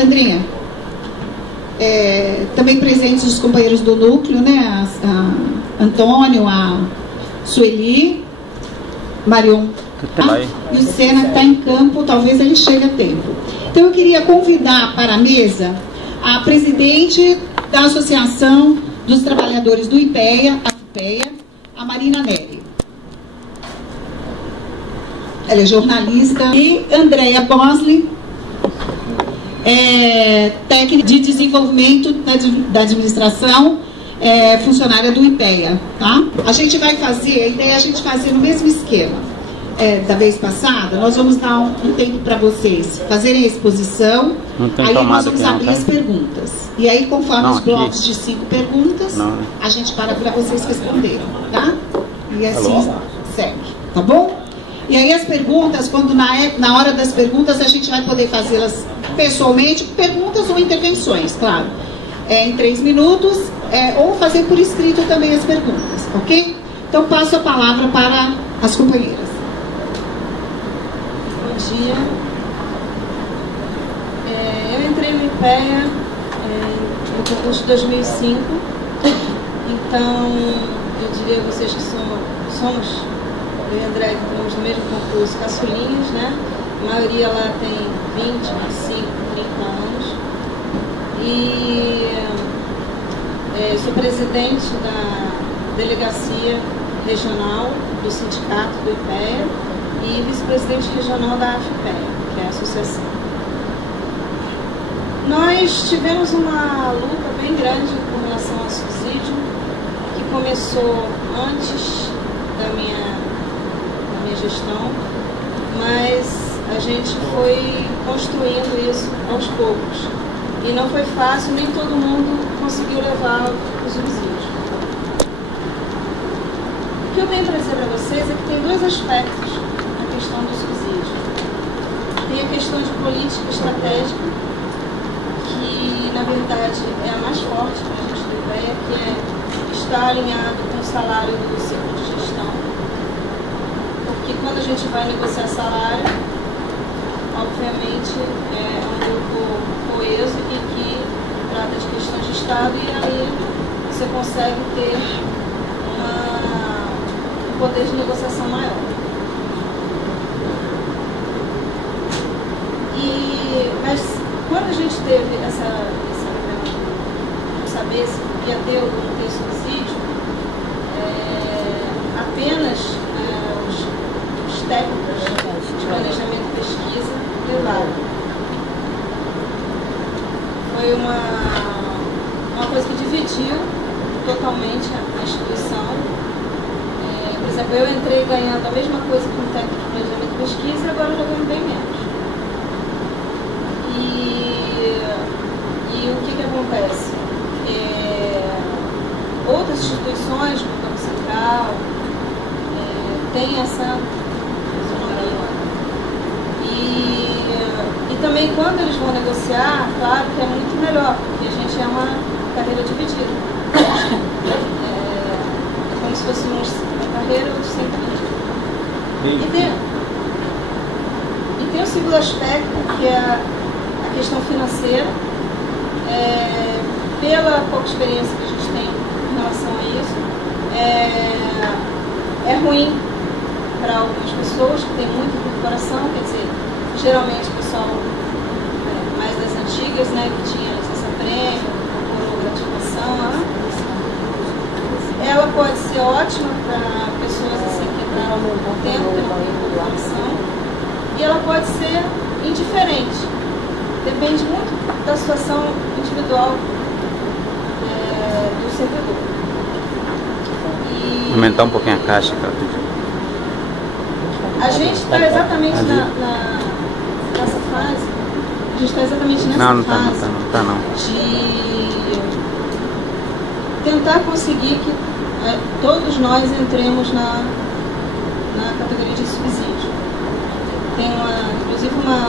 Sandrinha, também presentes os companheiros do núcleo, né? A Antônio, a Sueli, Marion e o Sena, que está em campo, talvez ele chegue a tempo. Então eu queria convidar para a mesa a presidente da Associação dos Trabalhadores do IPEA, a FIPEA, a Marina Neri. Ela é jornalista. E Andréia Bosley, técnica de desenvolvimento da administração, funcionária do IPEA. Tá? A gente vai fazer, a ideia é a gente fazer no mesmo esquema da vez passada. Nós vamos dar um tempo para vocês fazerem a exposição, aí nós vamos abrir as perguntas. E aí, conforme os blocos de 5 perguntas, a gente para vocês responderem, tá? E assim segue, tá bom? E aí as perguntas, quando na hora das perguntas, a gente vai poder fazê-las pessoalmente, perguntas ou intervenções, claro. Em 3 minutos, ou fazer por escrito também as perguntas, ok? Então, passo a palavra para as companheiras. Bom dia. Eu entrei no IPEA no concurso de 2005, então eu diria a vocês que somos eu e André, que estamos no mesmo concurso, caçulinhas, né? A maioria lá tem 20, 25, 30 anos. E sou presidente da delegacia regional do sindicato do IPEA e vice-presidente regional da AFIPEA, que é a associação. Nós tivemos uma luta bem grande com relação ao subsídio, que começou antes da minha gestão, mas a gente foi construindo isso aos poucos. E não foi fácil, nem todo mundo conseguiu levar o subsídio. O que eu venho trazer para vocês é que tem 2 aspectos na questão do subsídio. Tem a questão de política estratégica, que na verdade é a mais forte para a gente ter ideia, que é estar alinhado com o salário do ciclo de gestão. Porque quando a gente vai negociar salário, obviamente é um grupo coeso e que trata de questões de Estado, e aí você consegue ter um poder de negociação maior. Mas quando a gente teve saber se ia ter ou não ter subsídio, apenas os técnicos de planejamento e pesquisa levaram. Foi uma coisa que dividiu totalmente a instituição. Por exemplo, eu entrei ganhando a mesma coisa que um técnico de planejamento e pesquisa, e agora eu estou ganhando bem menos. E o que acontece? Outras instituições, como o Banco Central, têm essa isonomia. E também, quando eles vão negociar, claro que é muito melhor, porque a gente é uma carreira dividida. Como se fosse uma carreira ou sempre dividida. E tem o segundo aspecto, que é a questão financeira. Pela pouca experiência que a gente tem em relação a isso, é ruim para algumas pessoas que têm muita corporação, quer dizer, geralmente o pessoal mais das antigas, né, que tinha licença-prêmio, ou gratificação, ela pode ser ótima para pessoas assim, que entraram há pouco tempo, que não têm corporação, e ela pode ser indiferente. Depende muito da situação individual do servidor. Aumentar um pouquinho a caixa, cara. A gente está exatamente nessa fase. A gente está exatamente nessa fase de tentar conseguir que todos nós entremos na categoria de subsídio. Tem inclusive uma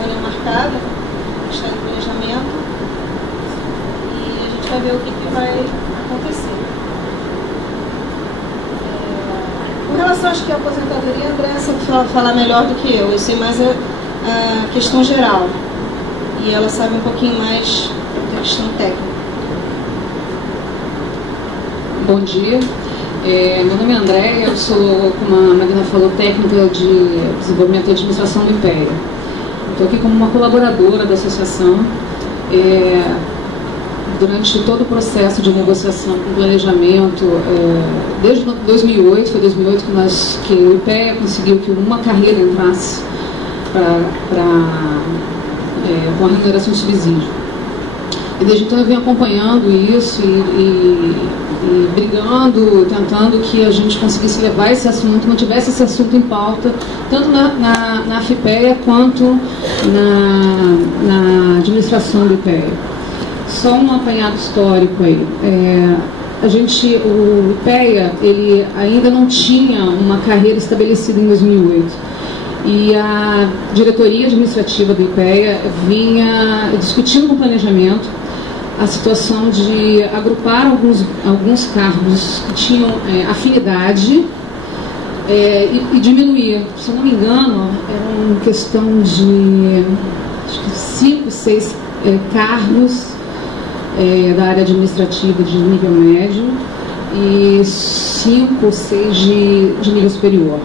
reunião marcada no Ministério do Planejamento, e a gente vai ver o que vai acontecer. Com relação, acho que a aposentadoria, a André sempre fala melhor do que eu sei mais a questão geral. e ela sabe um pouquinho mais da questão técnica. Bom dia. Meu nome é Andréia, eu sou, como a Marina falou, técnica de desenvolvimento e administração do IPEA. Estou aqui como uma colaboradora da associação. Durante todo o processo de negociação com planejamento, desde 2008, foi 2008 que o IPEA conseguiu que uma carreira entrasse com a remuneração de subsídio. E desde então eu venho acompanhando isso e brigando, tentando que a gente conseguisse levar esse assunto, mantivesse esse assunto em pauta, tanto na FIPEA quanto na administração do IPEA. Só um apanhado histórico aí. O IPEA, ele ainda não tinha uma carreira estabelecida em 2008. E a diretoria administrativa do IPEA vinha discutindo no planejamento a situação de agrupar alguns cargos que tinham afinidade e diminuir. Se eu não me engano, era uma questão de acho que 5, 6 cargos da área administrativa de nível médio e 5 ou 6 de nível superior.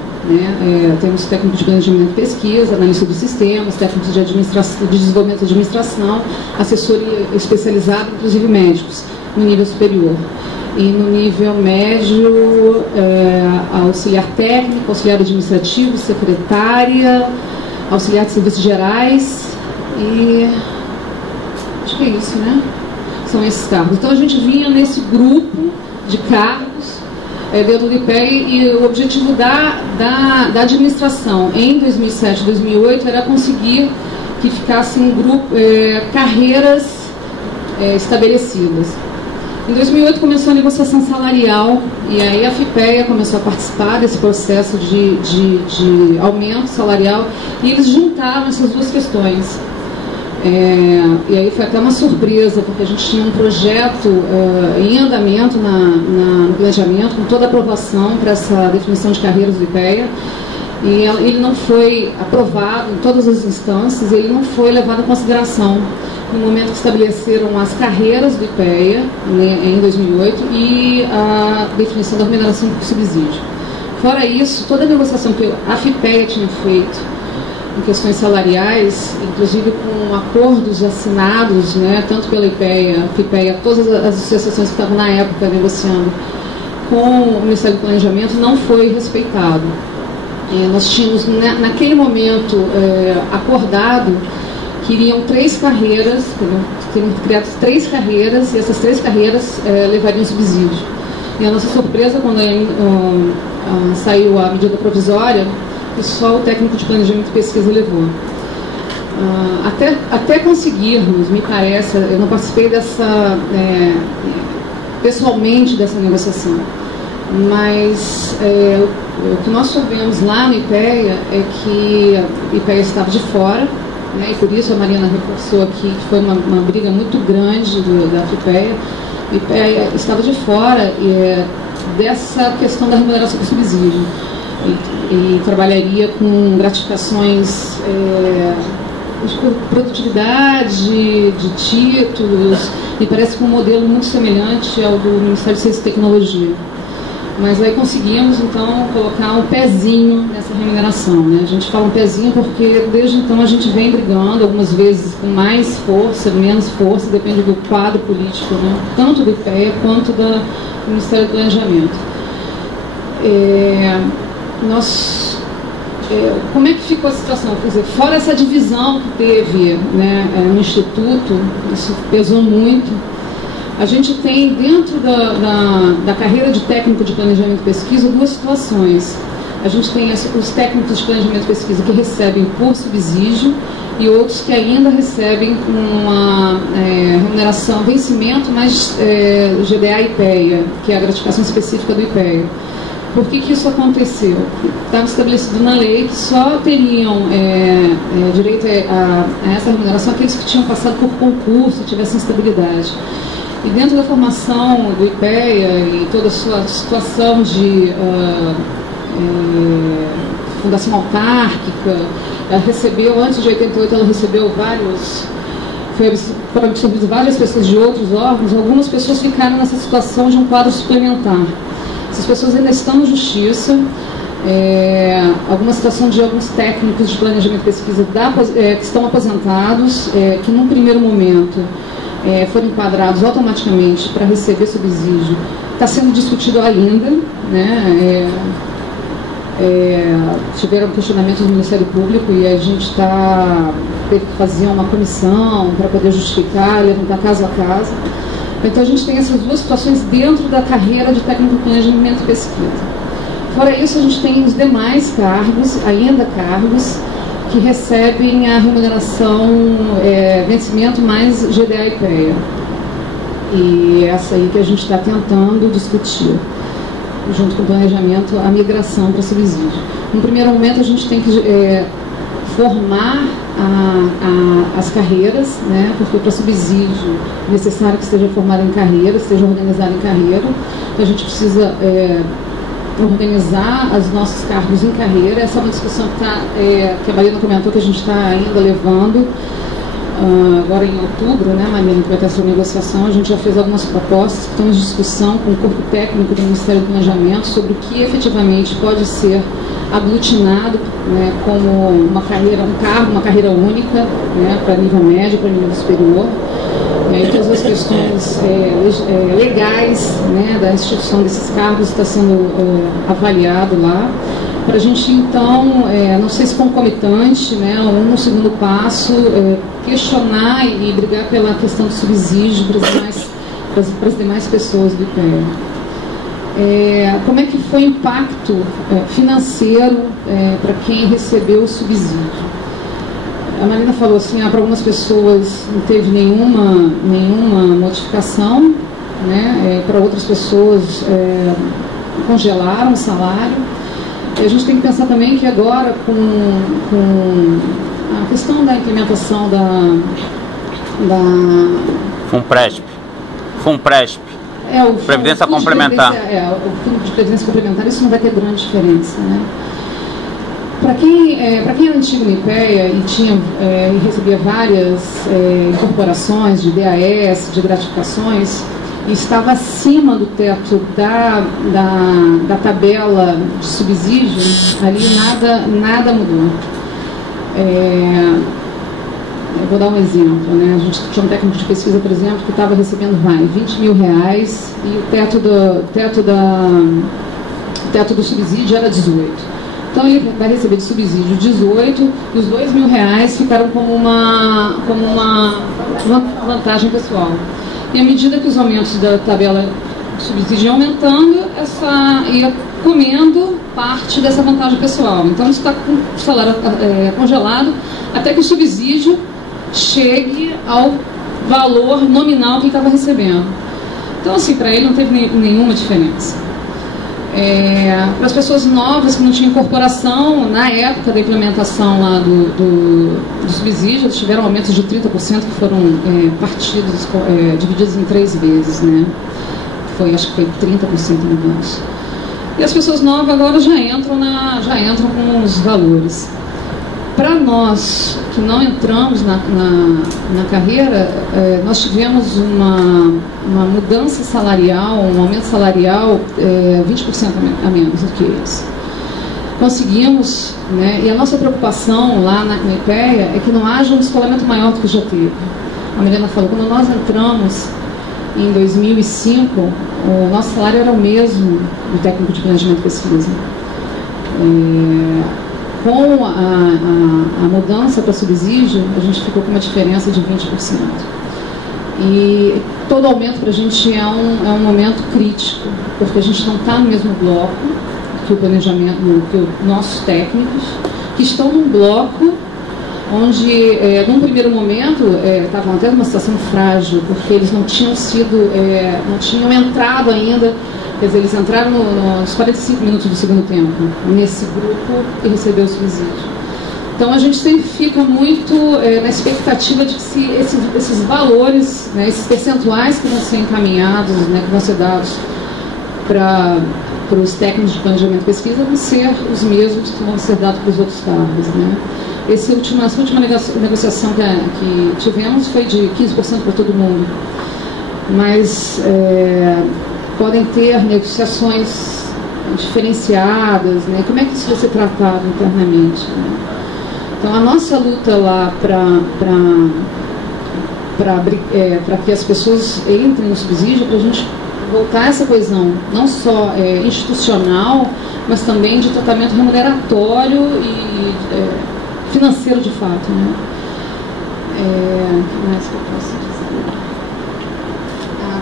Temos técnicos de planejamento e pesquisa, analista dos sistemas, técnicos de desenvolvimento de administração, assessoria especializada, inclusive médicos, no nível superior. E no nível médio, auxiliar técnico, auxiliar administrativo, secretária, auxiliar de serviços gerais e acho que é isso, né? São esses cargos. Então a gente vinha nesse grupo de cargos dentro do IPEA e o objetivo da administração em 2007 e 2008 era conseguir que ficassem carreiras estabelecidas. Em 2008 começou a negociação salarial e aí a FIPEA começou a participar desse processo de aumento salarial e eles juntaram essas duas questões. E aí foi até uma surpresa, porque a gente tinha um projeto em andamento no planejamento, com toda a aprovação para essa definição de carreiras do IPEA, e ele não foi aprovado em todas as instâncias, ele não foi levado em consideração no momento que estabeleceram as carreiras do IPEA, em 2008, e a definição da remuneração por subsídio. Fora isso, toda a negociação que a FIPEA tinha feito em questões salariais, inclusive com acordos assinados, tanto pela FIPEA, todas as associações que estavam na época negociando com o Ministério do Planejamento, não foi respeitado. Nós tínhamos, naquele momento, acordado que iriam 3 carreiras, teriam criado 3 carreiras, e essas 3 carreiras levariam subsídio. E a nossa surpresa, quando saiu a medida provisória, que só o técnico de planejamento e pesquisa levou. Até conseguirmos, me parece, eu não participei pessoalmente dessa negociação, mas o que nós soubemos lá no IPEA é que o IPEA estava de fora, e por isso a Mariana reforçou aqui que foi uma briga muito grande da FIPEA. O IPEA estava de fora dessa questão da remuneração por subsídio. E trabalharia com gratificações de produtividade, de títulos, e parece que um modelo muito semelhante ao do Ministério de Ciência e Tecnologia. Mas aí conseguimos, então, colocar um pezinho nessa remuneração. A gente fala um pezinho porque desde então a gente vem brigando, algumas vezes com mais força, menos força, depende do quadro político, tanto do IPEA quanto do Ministério do Planejamento. Como é que ficou a situação? Quer dizer, fora essa divisão que teve no Instituto, isso pesou muito. A gente tem dentro da carreira de técnico de planejamento e pesquisa 2 situações. A gente tem os técnicos de planejamento e pesquisa que recebem por subsídio e outros que ainda recebem uma remuneração, vencimento, mas GDA IPEA, que é a gratificação específica do IPEA. Por que isso aconteceu? Estava estabelecido na lei que só teriam direito a essa remuneração aqueles que tinham passado por concurso e tivessem estabilidade. E dentro da formação do IPEA e toda a sua situação de fundação autárquica, ela recebeu, antes de 88, ela recebeu vários foram absorvidas várias pessoas de outros órgãos, algumas pessoas ficaram nessa situação de um quadro suplementar. Essas pessoas ainda estão na justiça, alguma situação de alguns técnicos de planejamento e pesquisa que estão aposentados, que num primeiro momento foram enquadrados automaticamente para receber subsídio. Está sendo discutido ainda, né? Tiveram questionamentos do Ministério Público e a gente teve que fazer uma comissão para poder justificar, levantar caso a caso. Então a gente tem essas duas situações dentro da carreira de técnico de planejamento e pesquisa. Fora isso, a gente tem os demais cargos, ainda cargos, que recebem a remuneração vencimento mais GDA e IPEA. E essa aí que a gente está tentando discutir, junto com o planejamento, a migração para subsídio. No primeiro momento, a gente tem que formar as carreiras, né, porque para subsídio é necessário que esteja formado em carreira, esteja organizado em carreira. Então, a gente precisa organizar os nossos cargos em carreira. Essa é uma discussão que a Marina comentou que a gente está ainda levando. Agora em outubro, né, Marina, que vai ter essa negociação, a gente já fez algumas propostas que estão em discussão com o corpo técnico do Ministério do Planejamento sobre o que efetivamente pode ser aglutinado, né, como uma carreira, um cargo, uma carreira única, né, para nível médio, para nível superior. E aí todas as questões legais, né, da instituição desses cargos está sendo avaliado lá, para a gente então, não sei se concomitante, né, no segundo passo, questionar e brigar pela questão do subsídio para as demais pessoas do IPEA. Como é que foi o impacto financeiro para quem recebeu o subsídio? A Marina falou assim, para algumas pessoas não teve nenhuma modificação, né? Para outras pessoas congelaram o salário. E a gente tem que pensar também que agora, com a questão da implementação da FUNPRESP. Previdência Complementar. O Fundo de Previdência Complementar, isso não vai ter grande diferença, né? Para quem era antigo no IPEA e recebia várias incorporações de DAS, de gratificações, e estava acima do teto da tabela de subsídio, ali nada mudou. Eu vou dar um exemplo, né? A gente tinha um técnico de pesquisa, por exemplo, que estava recebendo R$20 mil e o teto do subsídio era 18. Então ele vai receber de subsídio 18 e os R$2 mil ficaram como uma vantagem pessoal. E à medida que os aumentos da tabela de subsídio iam aumentando, ia comendo parte dessa vantagem pessoal. Então isso está com o salário congelado até que o subsídio chegue ao valor nominal que ele estava recebendo. Então assim, para ele não teve nenhuma diferença. Para as pessoas novas que não tinham incorporação, na época da implementação lá do subsídio, eles tiveram aumentos de 30% que foram divididos em 3 vezes, né? Acho que foi 30% no gancho. E as pessoas novas agora já entram com os valores. Para nós que não entramos na carreira, nós tivemos uma mudança salarial, um aumento salarial 20% a menos do que eles. Conseguimos, né, e a nossa preocupação lá na IPEA é que não haja um descolamento maior do que já teve. A Milena falou, quando nós entramos em 2005, o nosso salário era o mesmo do técnico de planejamento e pesquisa. Com a mudança para subsídio, a gente ficou com uma diferença de 20%. E todo aumento para a gente é um momento crítico, porque a gente não está no mesmo bloco que o planejamento, que os nossos técnicos, que estão num bloco onde, num primeiro momento, estavam até numa situação frágil, porque eles não tinham entrado ainda. Quer dizer, eles entraram nos 45 minutos do segundo tempo, nesse grupo que recebeu o subsídio. Então, a gente sempre fica muito na expectativa de que esses valores, né, esses percentuais que vão ser encaminhados, né, que vão ser dados para para os técnicos de planejamento e pesquisa vão ser os mesmos que vão ser dados para os outros cargos, né? Essa última negociação que tivemos foi de 15% para todo mundo, mas podem ter negociações diferenciadas, né? Como é que isso vai ser tratado internamente, né? Então, a nossa luta lá para que as pessoas entrem no subsídio, para a gente voltar a essa coesão, não só institucional, mas também de tratamento remuneratório e financeiro de fato, né? O que mais que eu posso dizer?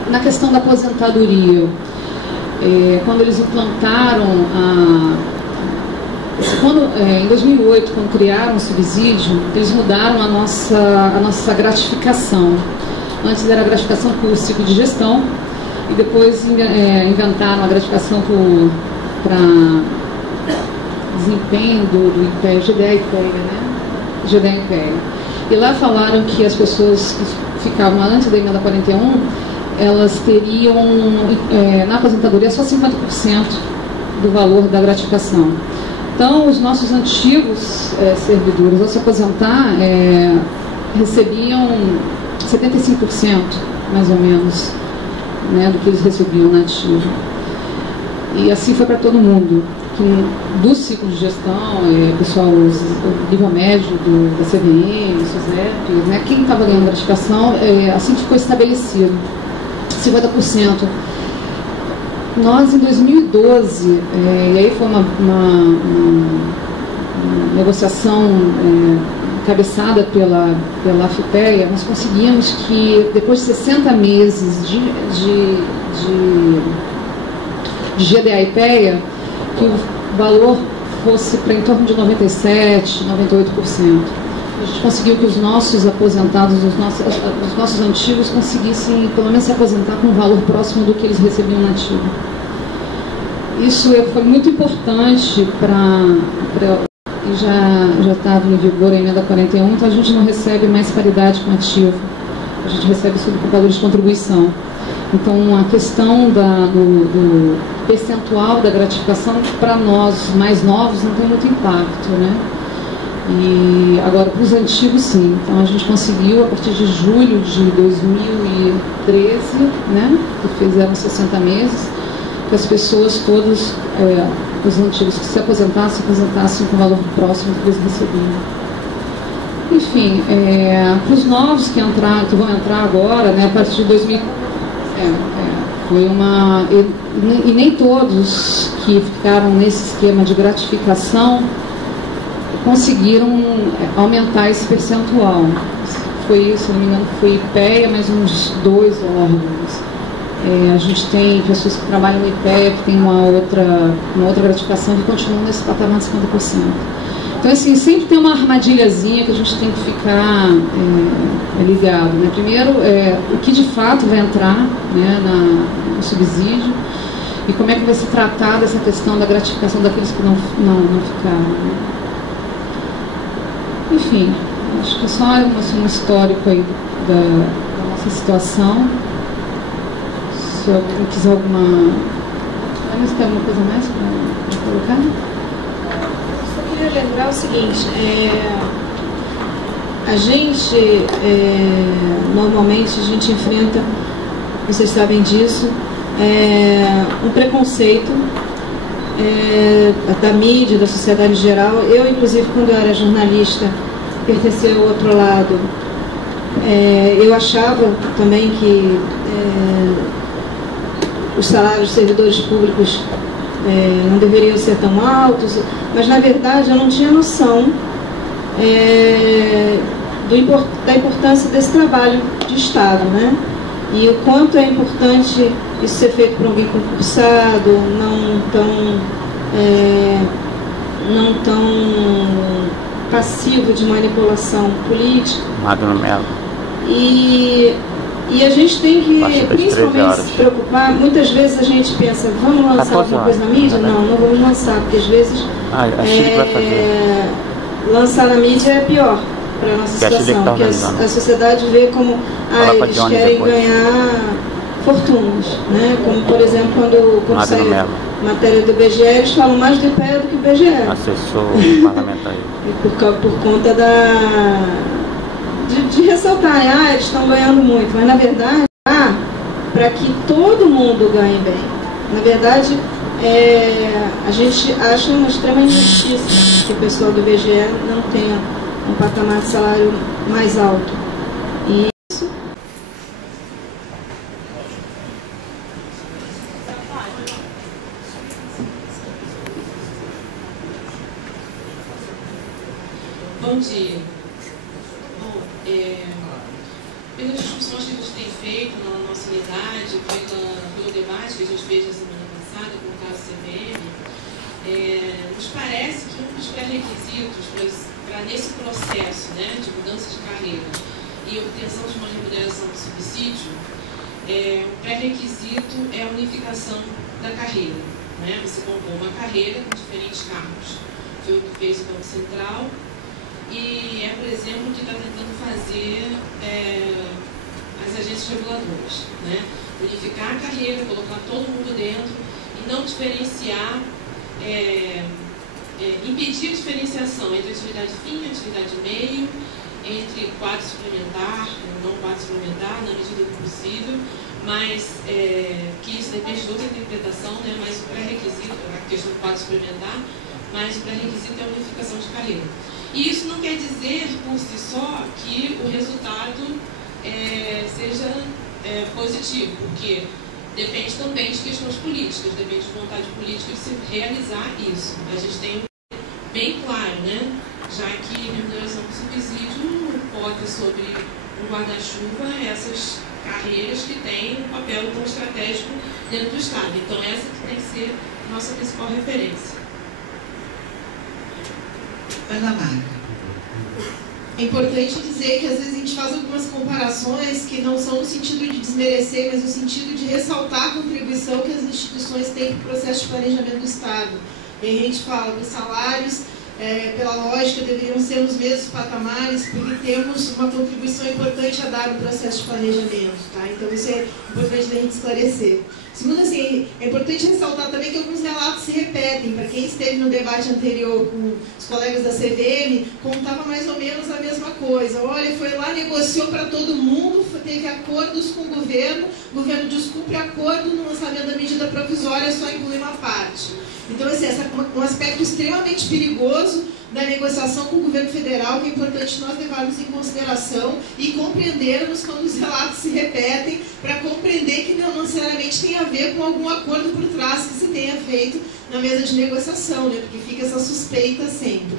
Na questão da aposentadoria, quando eles implantaram em 2008, quando criaram o subsídio, eles mudaram a nossa gratificação. Antes era a gratificação por ciclo de gestão, e depois inventaram a gratificação para desempenho do IPEA, GDE IPEA, né? GDE IPEA. E lá falaram que as pessoas que ficavam antes da emenda 41, elas teriam na aposentadoria só 50% do valor da gratificação. Então, os nossos antigos servidores, ao se aposentar, recebiam 75%, mais ou menos, né, do que eles recebiam na ativa. E assim foi para todo mundo. Do ciclo de gestão, pessoal, o nível médio da CVM, do SUSEP, né, quem estava ganhando gratificação, assim ficou estabelecido, 50%. Nós, em 2012, e aí foi uma negociação encabeçada pela AFIPEA, nós conseguimos que, depois de 60 meses de GDA IPEA, que o valor fosse para em torno de 97%, 98%. A gente conseguiu que os nossos aposentados, os nossos antigos, conseguissem pelo menos se aposentar com um valor próximo do que eles recebiam na ativa. Isso foi muito importante e já estava em vigor a emenda 41, então a gente não recebe mais paridade com ativo, a gente recebe sobre o valor de contribuição. Então, a questão do percentual da gratificação, para nós mais novos, não tem muito impacto, né? E agora, para os antigos, sim. Então, a gente conseguiu, a partir de julho de 2013, né, que fizeram 60 meses, que as pessoas todas, os antigos que se aposentassem com valor próximo do que eles recebiam. Enfim, para os novos que vão entrar agora, né, a partir de 2000, foi uma... E nem todos que ficaram nesse esquema de gratificação conseguiram aumentar esse percentual. Foi, se não me engano, foi IPEA, mais uns 2 órgãos. A gente tem pessoas que trabalham no IPEA, que tem uma outra gratificação, que continuam nesse patamar de 50%. Então, assim, sempre tem uma armadilhazinha que a gente tem que ficar ligado, né? Primeiro, o que de fato vai entrar, né, no subsídio, e como é que vai ser tratada essa questão da gratificação daqueles que não ficaram, né? Enfim, acho que só um histórico aí da nossa situação. Se alguém quiser alguma... Mas tem alguma coisa mais para colocar? Eu queria lembrar o seguinte, a gente, normalmente, a gente enfrenta, vocês sabem disso, um preconceito da mídia, da sociedade em geral. Eu, inclusive, quando eu era jornalista, pertencia ao outro lado. Eu achava também que os salários dos servidores públicos não deveriam ser tão altos, mas na verdade eu não tinha noção da importância desse trabalho de Estado, né? E o quanto é importante isso ser feito por alguém concursado, não tão passivo de manipulação política. Magno Melo. E a gente tem que, principalmente, se preocupar. Muitas vezes a gente pensa, vamos lançar alguma coisa na mídia? Não vamos lançar, porque às vezes lançar na mídia é pior para a nossa situação, porque a sociedade vê como eles querem ganhar fortunas, né? Como, por exemplo, quando sai a matéria do IBGE, eles falam mais do IPEA do que o IBGE. Assessor parlamentar. E por conta de ressaltar, eles estão ganhando muito, mas na verdade, para que todo mundo ganhe bem. Na verdade, a gente acha uma extrema injustiça que o pessoal do IBGE não tenha um patamar de salário mais alto. E isso... Bom dia. Bom, pelas discussões que a gente tem feito na nossa unidade, pelo debate que a gente fez na semana passada com o caso CVM, nos parece que um dos pré-requisitos para nesse processo, né, de mudança de carreira e obtenção de uma remuneração de subsídio, o pré-requisito é a unificação da carreira. Né? Você compõe uma carreira com diferentes cargos. Foi o que fez o Banco Central e por exemplo, o que está tentando fazer as agências reguladoras. Né? Unificar a carreira, colocar todo mundo dentro e não diferenciar, impedir a diferenciação entre atividade fim e atividade meio, entre quadro suplementar e não quadro suplementar, na medida do possível, mas que isso depende de outra interpretação, né? Mas o pré-requisito, a questão do quadro suplementar, mas o pré-requisito é a unificação de carreira. E isso não quer dizer, por si só, que o resultado seja positivo, porque depende também de questões políticas, depende de vontade política de se realizar isso. A gente tem bem claro, né? Já que remuneração por subsídio bota sobre um guarda-chuva essas carreiras que têm um papel tão estratégico dentro do Estado. Então essa que tem que ser a nossa principal referência. Ana Marca. É importante dizer que às vezes a gente faz algumas comparações que não são no sentido de desmerecer, mas no sentido de ressaltar a contribuição que as instituições têm para o processo de planejamento do Estado. E a gente fala que os salários, pela lógica, deveriam ser nos mesmos patamares, porque temos uma contribuição importante a dar no processo de planejamento. Tá? Então isso é importante da gente esclarecer. Segundo, assim, é importante ressaltar também que alguns relatos se repetem. Para quem esteve no debate anterior com os colegas da CVM, contava mais ou menos a mesma coisa. Olha, foi lá, negociou para todo mundo, teve acordos com o governo descumpre acordo no lançamento da medida provisória, só inclui uma parte. Então, assim, esse é um aspecto extremamente perigoso da negociação com o governo federal, que é importante nós levarmos em consideração e compreendermos quando os relatos se repetem, para compreender que não necessariamente tem a ver com algum acordo por trás que se tenha feito na mesa de negociação, né? Porque fica essa suspeita sempre.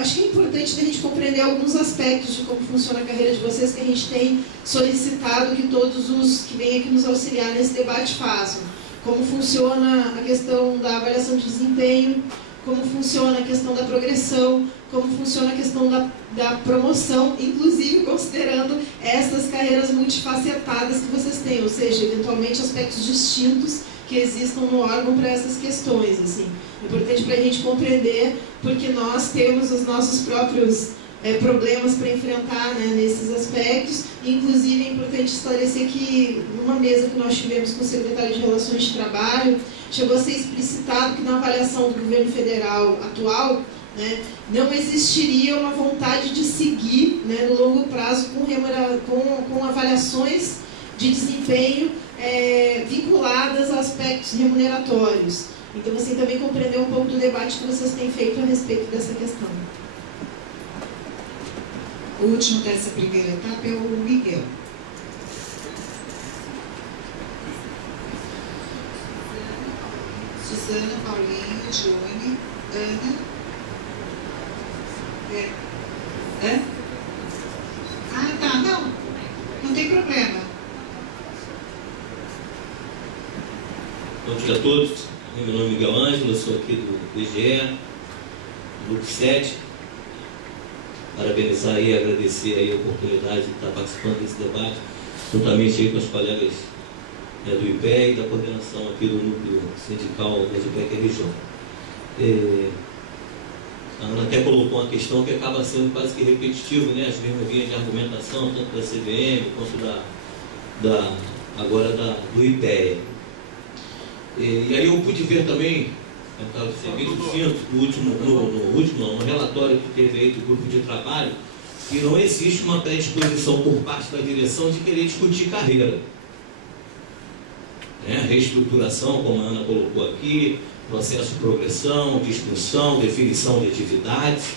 Acho que é importante a gente compreender alguns aspectos de como funciona a carreira de vocês, que a gente tem solicitado que todos os que vêm aqui nos auxiliar nesse debate façam. Como funciona a questão da avaliação de desempenho, como funciona a questão da progressão, como funciona a questão da promoção, inclusive considerando essas carreiras multifacetadas que vocês têm, ou seja, eventualmente aspectos distintos que existam no órgão para essas questões. Assim. É importante para a gente compreender, porque nós temos os nossos próprios problemas para enfrentar, né, nesses aspectos. Inclusive é importante esclarecer que numa mesa que nós tivemos com o secretário de Relações de Trabalho, chegou a ser explicitado que na avaliação do governo federal atual, né, não existiria uma vontade de seguir, né, no longo prazo com avaliações de desempenho vinculadas a aspectos remuneratórios. Então, assim, também compreender um pouco do debate que vocês têm feito a respeito dessa questão. O último dessa primeira etapa é o Miguel. Suzana, Paulinho, Joane, Ana. Ah, tá, não tem problema. Bom dia a todos. Meu nome é Miguel Ângelo, eu sou aqui do IBGE, Grupo 7. Parabenizar e agradecer aí a oportunidade de estar participando desse debate, juntamente aí com os colegas do IPEA e da coordenação aqui do núcleo sindical da IPEC RJ. A Ana até colocou uma questão que acaba sendo quase que repetitivo, né? As mesmas linhas de argumentação, tanto da CVM quanto da agora do IPEA. E aí eu pude ver também, tentar ser bem sucinto, no relatório que teve aí do grupo de trabalho, que não existe uma predisposição por parte da direção de querer discutir carreira. Reestruturação, como a Ana colocou aqui, processo de progressão, de expulsão, definição de atividades.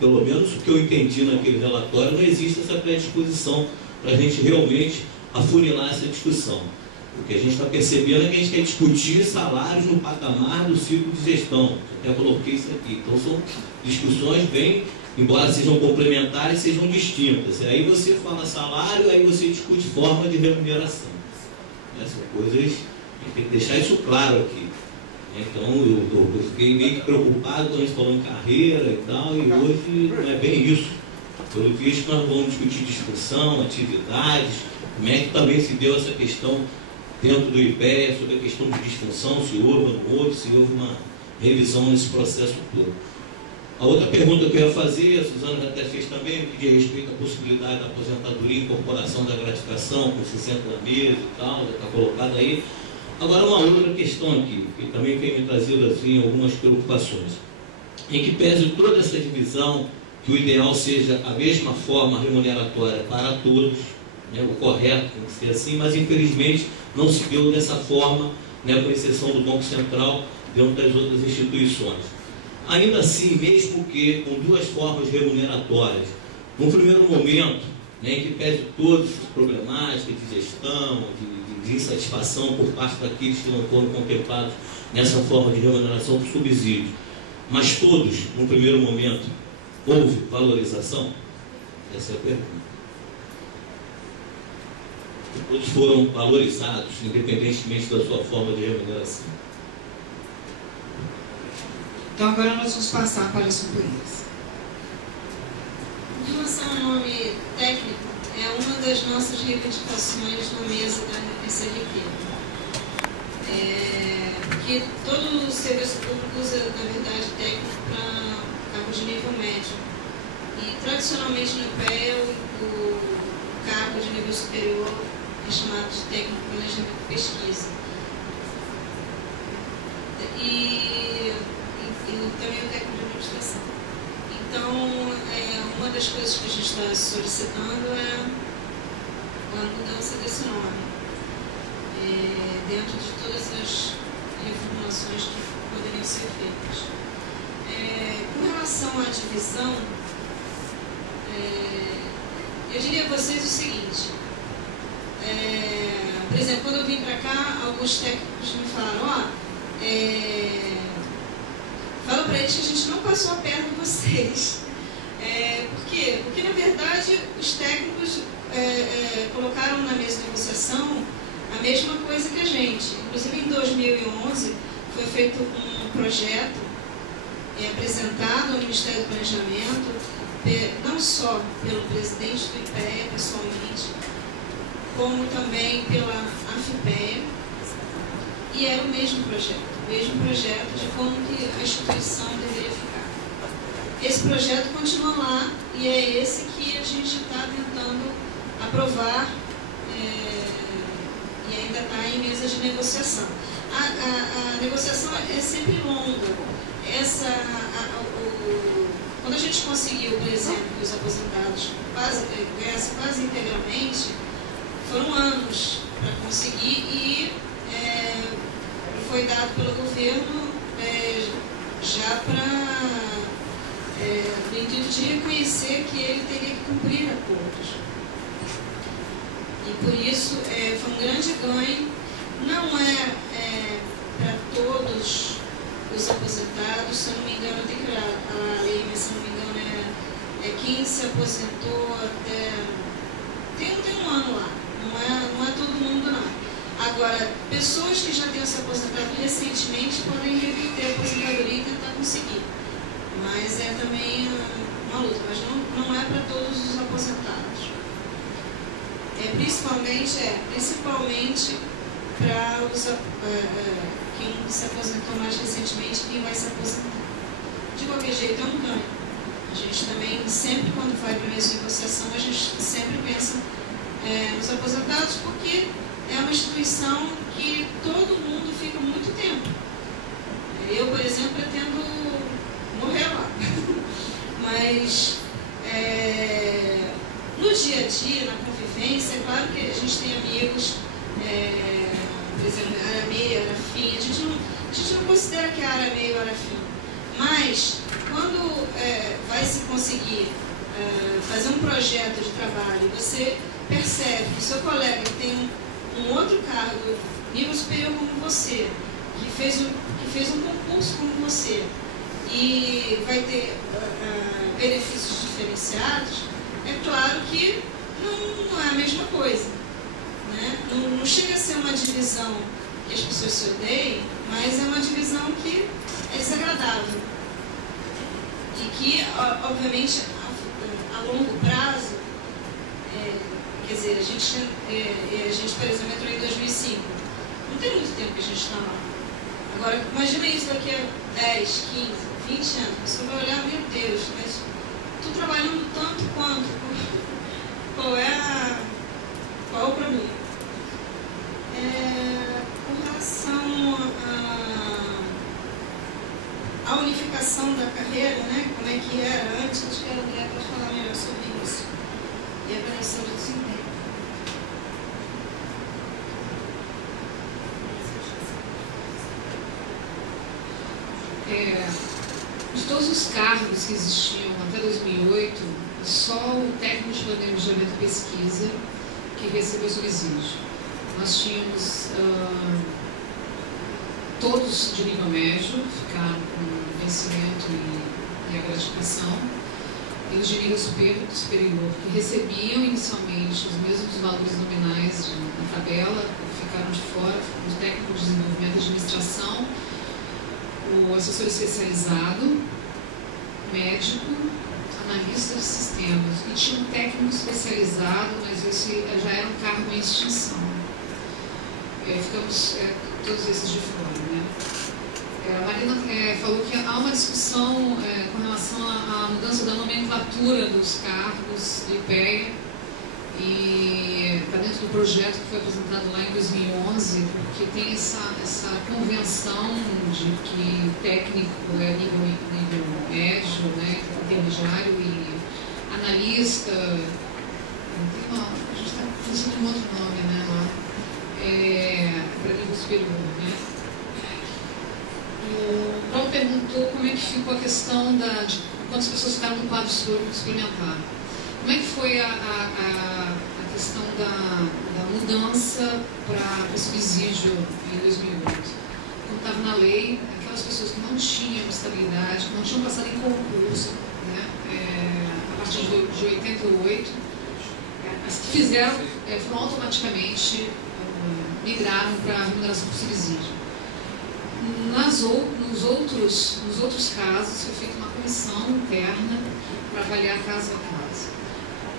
Pelo menos o que eu entendi naquele relatório, não existe essa predisposição para a gente realmente afunilar essa discussão. O que a gente está percebendo é que a gente quer discutir salários no patamar do ciclo de gestão. Eu até coloquei isso aqui. Então são discussões bem, embora sejam complementares, sejam distintas. Aí você fala salário, aí você discute forma de remuneração. São coisas, a gente tem que deixar isso claro aqui. Então eu fiquei meio que preocupado quando a gente falou em carreira e tal, e hoje não é bem isso. Pelo visto nós vamos discutir discussão, atividades, como é que também se deu essa questão dentro do IPEA, sobre a questão de disfunção, se houve ou não houve, se houve uma revisão nesse processo todo. A outra pergunta que eu ia fazer, a Suzana até fez também, que diz respeito à possibilidade da aposentadoria e incorporação da gratificação com 60 meses e tal, já está colocada aí. Agora uma outra questão aqui, que também tem me trazido assim, algumas preocupações. Em que pese toda essa divisão, que o ideal seja a mesma forma remuneratória para todos, o correto tem que ser assim, mas infelizmente não se deu dessa forma, com exceção do Banco Central, dentro das outras instituições. Ainda assim, mesmo que com duas formas remuneratórias, no primeiro momento, em que pese todas as problemáticas de gestão, de insatisfação por parte daqueles que não foram contemplados nessa forma de remuneração por subsídio, mas todos, no primeiro momento, houve valorização? Essa é a pergunta. Todos foram valorizados, independentemente da sua forma de remuneração. Então agora nós vamos passar para as companhias. Em relação ao nome técnico, é uma das nossas reivindicações na mesa da SLT. Porque todo o serviço público usa, na verdade, técnico para cargos de nível médio. E tradicionalmente no IPEA, o cargo de nível superior é chamado de técnico de planejamento e pesquisa. E também o técnico de administração. Então, uma das coisas que a gente está solicitando é a mudança desse nome, dentro de todas as reformulações que poderiam ser feitas. Com relação à divisão, eu diria a vocês o seguinte, por exemplo, quando eu vim para cá, alguns técnicos me falaram, fala para eles que a gente não passou a perna de vocês. Por quê? Porque, na verdade, os técnicos colocaram na mesa de negociação a mesma coisa que a gente. Inclusive, em 2011, foi feito um projeto apresentado ao Ministério do Planejamento, não só pelo presidente do IPEA, pessoalmente, como também pela AFIPEA, e era o mesmo projeto de como que a instituição deveria ficar. Esse projeto continua lá e é esse que a gente está tentando aprovar e ainda está em mesa de negociação. A negociação é sempre longa. Quando a gente conseguiu, por exemplo, que os aposentados ganhassem quase integralmente, foram anos para conseguir e foi dado pelo governo já no intuito de reconhecer que ele teria que cumprir acordos. E por isso foi um grande ganho. Não é para todos os aposentados, se eu não me engano, eu tenho que olhar a lei, mas se eu não me engano quem se aposentou até... Tem um ano lá, não é todo mundo não. Agora, pessoas que já tenham se aposentado recentemente podem reverter a aposentadoria e tentar conseguir. Mas é também uma luta, mas não é para todos os aposentados. Principalmente para quem se aposentou mais recentemente e quem vai se aposentar. De qualquer jeito, é um ganho. A gente também, sempre quando vai para a mesa de negociação, a gente sempre pensa nos aposentados, porque que é uma instituição que todo mundo fica muito tempo. Eu, por exemplo, pretendo morrer lá. Mas no dia a dia, na convivência, é claro que a gente tem amigos, por exemplo, Aramei, Arafim, a gente não considera que é Aramei ou Arafim, mas quando vai se conseguir fazer um projeto de trabalho, você percebe que o seu colega tem um outro cargo, nível superior como você, que fez um concurso como você, e vai ter benefícios diferenciados, é claro que não é a mesma coisa, né? Não chega a ser uma divisão que as pessoas se odeiem, mas é uma divisão que é desagradável e que, obviamente, a longo prazo, quer dizer, a gente, por exemplo, entrou em 2005, não tem muito tempo que a gente está lá. Agora, imagina isso daqui a 10, 15, 20 anos, você vai olhar, meu Deus, mas estou trabalhando tanto quanto, qual é o problema? Com relação à unificação da carreira, né, como é que era antes, acho que a André pode falar melhor sobre isso, e a avaliação de desempenho. De todos os cargos que existiam até 2008, só o técnico de planejamento e pesquisa que recebeu subsídio. Nós tínhamos todos de nível médio, ficaram com vencimento e a gratificação, e os de nível superior, que recebiam inicialmente os mesmos valores nominais na tabela, ficaram de fora, o técnico de desenvolvimento e administração, o assessor especializado, médico, analista de sistemas, e tinha um técnico especializado, mas esse já era um cargo em extinção. Ficamos todos esses de fora, né? A Marina falou que há uma discussão com relação à mudança da nomenclatura dos cargos do IPEA, e está dentro do projeto que foi apresentado lá em 2011, porque tem essa convenção de que técnico é nível médio, né, intermediário, e analista, a gente está pensando em outro nome, né, lá, para nível superior, né. O Paulo perguntou como é que ficou a questão de quantas pessoas ficaram no quadro suplementar. Como é que foi a questão da mudança para subsídio em 2008? Como estava na lei, aquelas pessoas que não tinham estabilidade, que não tinham passado em concurso, né, a partir de 88, as que fizeram foram automaticamente migraram para a remuneração por subsídio. Nos outros casos, foi feita uma comissão interna para avaliar caso a caso.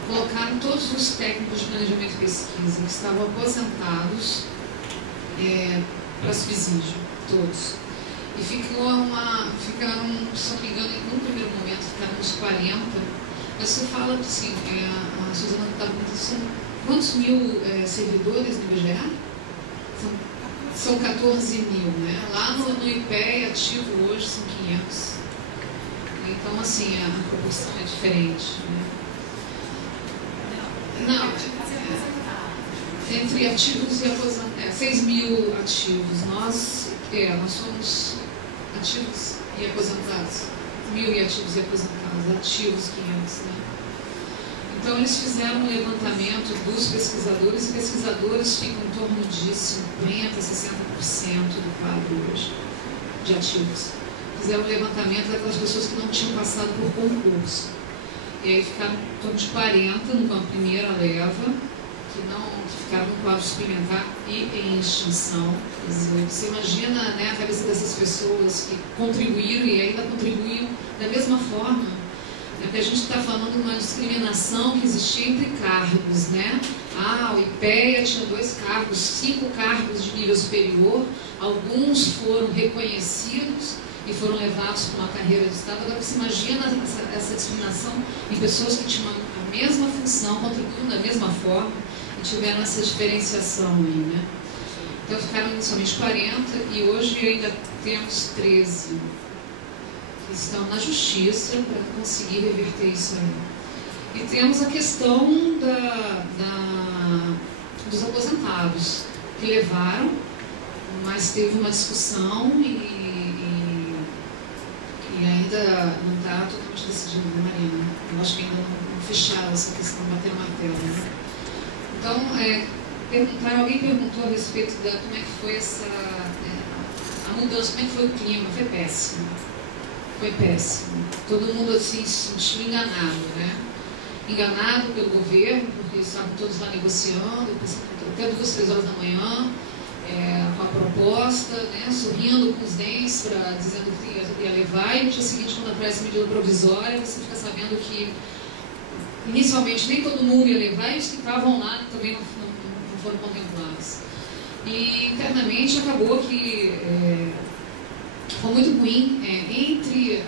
Colocaram todos os técnicos de planejamento e pesquisa que estavam aposentados para subsídio, todos. E ficaram, se não me engano, num primeiro momento, ficaram uns 40. Mas você fala assim, a Suzana está perguntando, quantos mil servidores no IBGE? São 14 mil, né? Lá no IPEA ativo hoje são 500. Então, assim, a proporção é diferente, né? Não, entre ativos e aposentados, 6 mil ativos. Nós somos ativos e aposentados. 1.000 e ativos e aposentados, ativos 500, né? Então, eles fizeram um levantamento dos pesquisadores, e pesquisadores ficam em torno de 50% a 60% do quadro hoje de ativos. Fizeram um levantamento daquelas pessoas que não tinham passado por concurso. E aí ficaram em torno de 40 numa primeira leva, que ficaram no quadro suplementar e em extinção. Quer dizer, você imagina, né, a cabeça dessas pessoas que contribuíram e ainda contribuem da mesma forma. Porque a gente está falando de uma discriminação que existia entre cargos, né? O IPEA tinha 2 cargos, 5 cargos de nível superior, alguns foram reconhecidos e foram levados para uma carreira de Estado. Agora você imagina essa discriminação em pessoas que tinham a mesma função, contribuindo da mesma forma, e tiveram essa diferenciação aí, né? Então ficaram inicialmente 40 e hoje ainda temos 13 que estão na justiça para conseguir reverter isso aí. E temos a questão dos aposentados, que levaram, mas teve uma discussão e ainda não está totalmente decidido, né, Marina? Eu acho que ainda não fecharam essa questão, bateram o martelo, né? Então, alguém perguntou a respeito da como é que foi a mudança, como é que foi o clima. Foi péssimo. Foi péssimo. Todo mundo assim se sentiu enganado, né? Enganado pelo governo, porque estavam todos lá negociando, até 2, 3 horas da manhã, com a proposta, né, sorrindo com os dentes, dizendo que ia levar, e no dia seguinte, quando aparece a medida provisória, você fica sabendo que inicialmente nem todo mundo ia levar, e os que estavam lá também não foram contemplados. E internamente acabou que foi muito ruim entre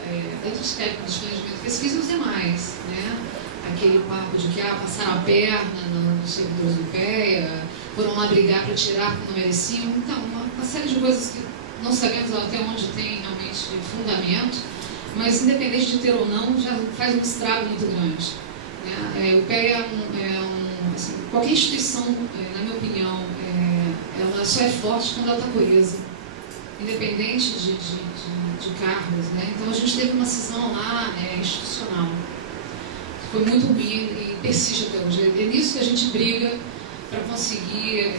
os técnicos de planejamento e pesquisa e os demais, né? Aquele papo de que passaram a perna nos servidores do IPEA, foram lá brigar para tirar porque não mereciam. Então, uma série de coisas que não sabemos até onde tem realmente fundamento, mas independente de ter ou não, já faz um estrago muito grande. Né? O IPEA assim, qualquer instituição, na minha opinião, ela só é forte quando ela está coesa, independente de cargos. Né? Então a gente teve uma cisão lá institucional, que foi muito ruim e persiste até hoje. É nisso que a gente briga para conseguir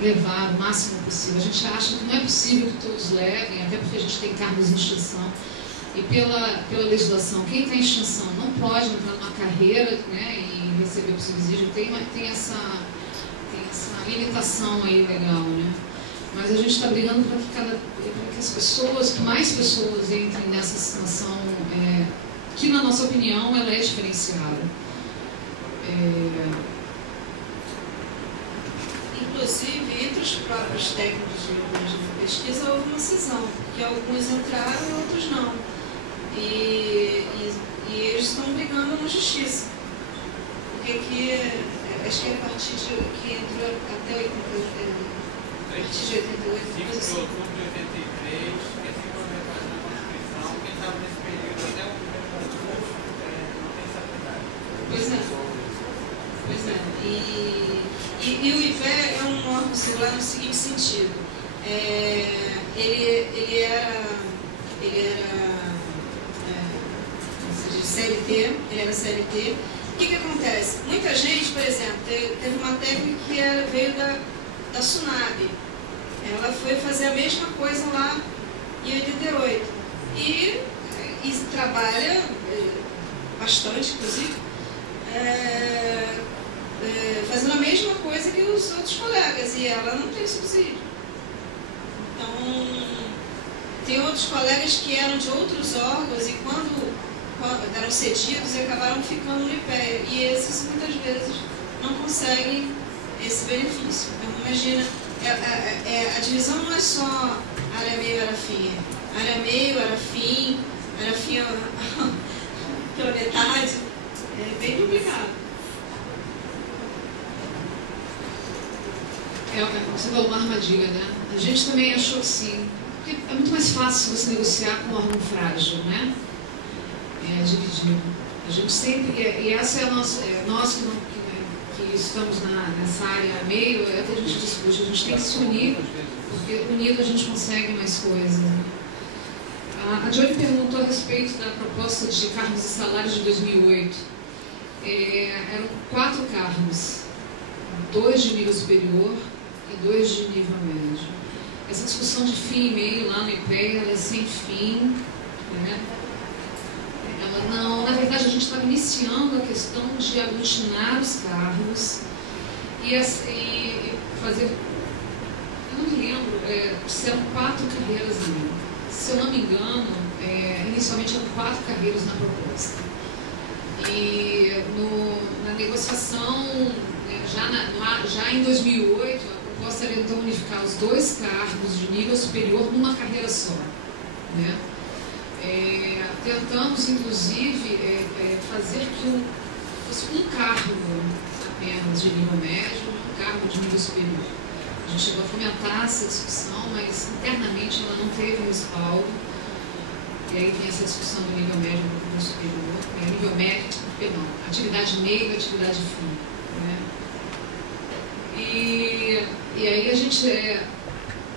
levar o máximo possível. A gente acha que não é possível que todos levem, até porque a gente tem cargos em extinção. E pela legislação, quem está em extinção não pode entrar numa carreira, né, e receber o subsídio. Tem essa limitação aí legal, né? Mas a gente está brigando para que as pessoas, que mais pessoas entrem nessa situação, que na nossa opinião ela é diferenciada. Inclusive, entre os próprios técnicos de pesquisa houve uma cisão, que alguns entraram e outros não. E eles estão brigando na justiça. Porque acho que é a partir de que entrou até 88, a partir de 88. 5 de outubro de 83, essa implementação da Constituição, quem estava nesse período até o primeiro concurso não tem essa verdade. Pois é. E o IPEA é um órgão singular no seguinte sentido. Ele era CLT, ele era CLT. O que acontece? Muita gente, por exemplo, teve uma técnica que veio da SUNAB. Ela foi fazer a mesma coisa lá em 88. E trabalha bastante, inclusive, fazendo a mesma coisa que os outros colegas. E ela não tem subsídio. Então, tem outros colegas que eram de outros órgãos e quando eram cedidos e acabaram ficando no IPEA. E esses, muitas vezes, não conseguem esse benefício. Então, imagina, a divisão não é só área meio, área fim. Área meio, área fim pela metade. É bem complicado. Você falou uma armadilha, né? A gente também achou que sim. Porque é muito mais fácil você negociar com um órgão frágil, né? Dividido. A gente sempre, e essa é a nossa, nós que estamos nessa área meio, é que a gente discute, a gente tem que se unir, porque unido a gente consegue mais coisas. Né? A Johnny perguntou a respeito da proposta de cargos e salários de 2008. Eram 4 cargos, 2 de nível superior e 2 de nível médio. Essa discussão de fim e meio lá no IPEA, ela é sem fim, né? Não, na verdade a gente estava iniciando a questão de aglutinar os cargos e fazer, eu não me lembro, se eram 4 carreiras ali. Se eu não me engano, inicialmente eram 4 carreiras na proposta. E na negociação, já em 2008, a proposta era então unificar os 2 cargos de nível superior numa carreira só, né? Tentamos, inclusive, fazer fosse um cargo apenas de nível médio, um cargo de nível superior. A gente chegou a fomentar essa discussão, mas internamente ela não teve respaldo. E aí tem essa discussão do nível médio e do nível superior. Nível médio, perdão, atividade meio e atividade fim. Né? E aí a gente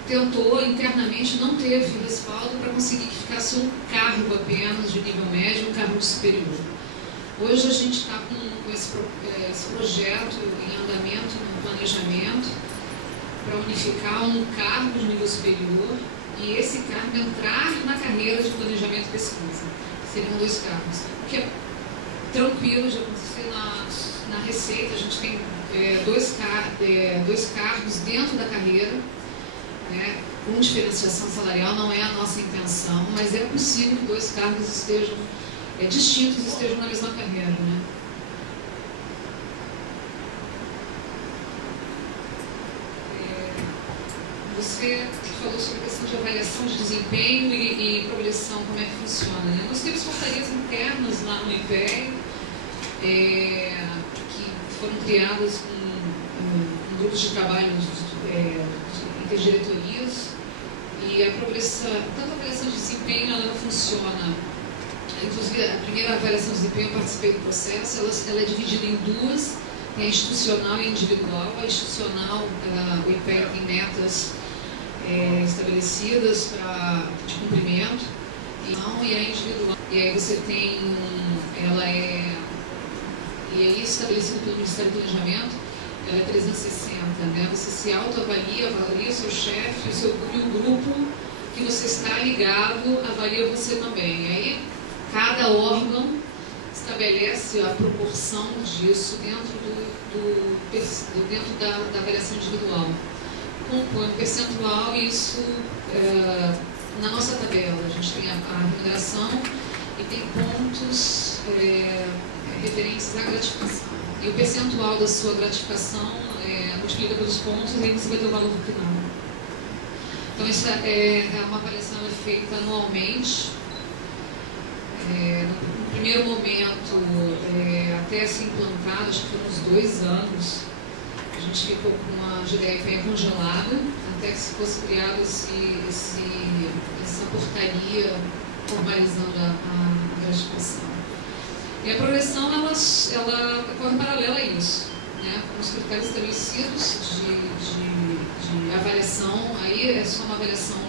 tentou internamente, não teve respaldo para conseguir que ficasse um cargo apenas de nível médio e um cargo de superior. Hoje a gente está com esse projeto em andamento, no planejamento, para unificar um cargo de nível superior e esse cargo entrar na carreira de planejamento e pesquisa. Seriam 2 cargos. O que é tranquilo de acontecer na Receita. A gente tem 2 cargos dentro da carreira, né, com diferenciação salarial. Não é a nossa intenção, mas é possível que 2 cargos estejam distintos, estejam na mesma carreira. Né? Você falou sobre a questão de avaliação de desempenho e progressão, como é que funciona. Né? Nós temos portarias internas lá no IPEA, que foram criadas com grupos de trabalho de interdiretorias, e a progressão, tanto a avaliação de desempenho, ela não funciona. Inclusive, a primeira avaliação de desempenho, eu participei do processo, ela é dividida em 2, tem a institucional e a individual. A institucional, o IPEA tem metas estabelecidas de cumprimento, e a individual. E aí você tem, e aí estabelecido pelo Ministério do Planejamento, ela é 360, né? Você se autoavalia, avalia o seu chefe, e o grupo que você está ligado avalia você também. E aí cada órgão estabelece a proporção disso dentro da avaliação individual. Compõe um percentual, e isso na nossa tabela. A gente tem a remuneração e tem pontos referentes à gratificação. E o percentual da sua gratificação multiplica pelos pontos, e aí você vai ter o valor final. Então, isso é uma avaliação feita anualmente. No primeiro momento, até se implantar, acho que foram uns 2 anos, a gente ficou com uma GDF congelada, até que se fosse criada essa portaria formalizando a gratificação. E a progressão, ela corre paralela a isso, né? Com os critérios estabelecidos de avaliação. Aí é só uma avaliação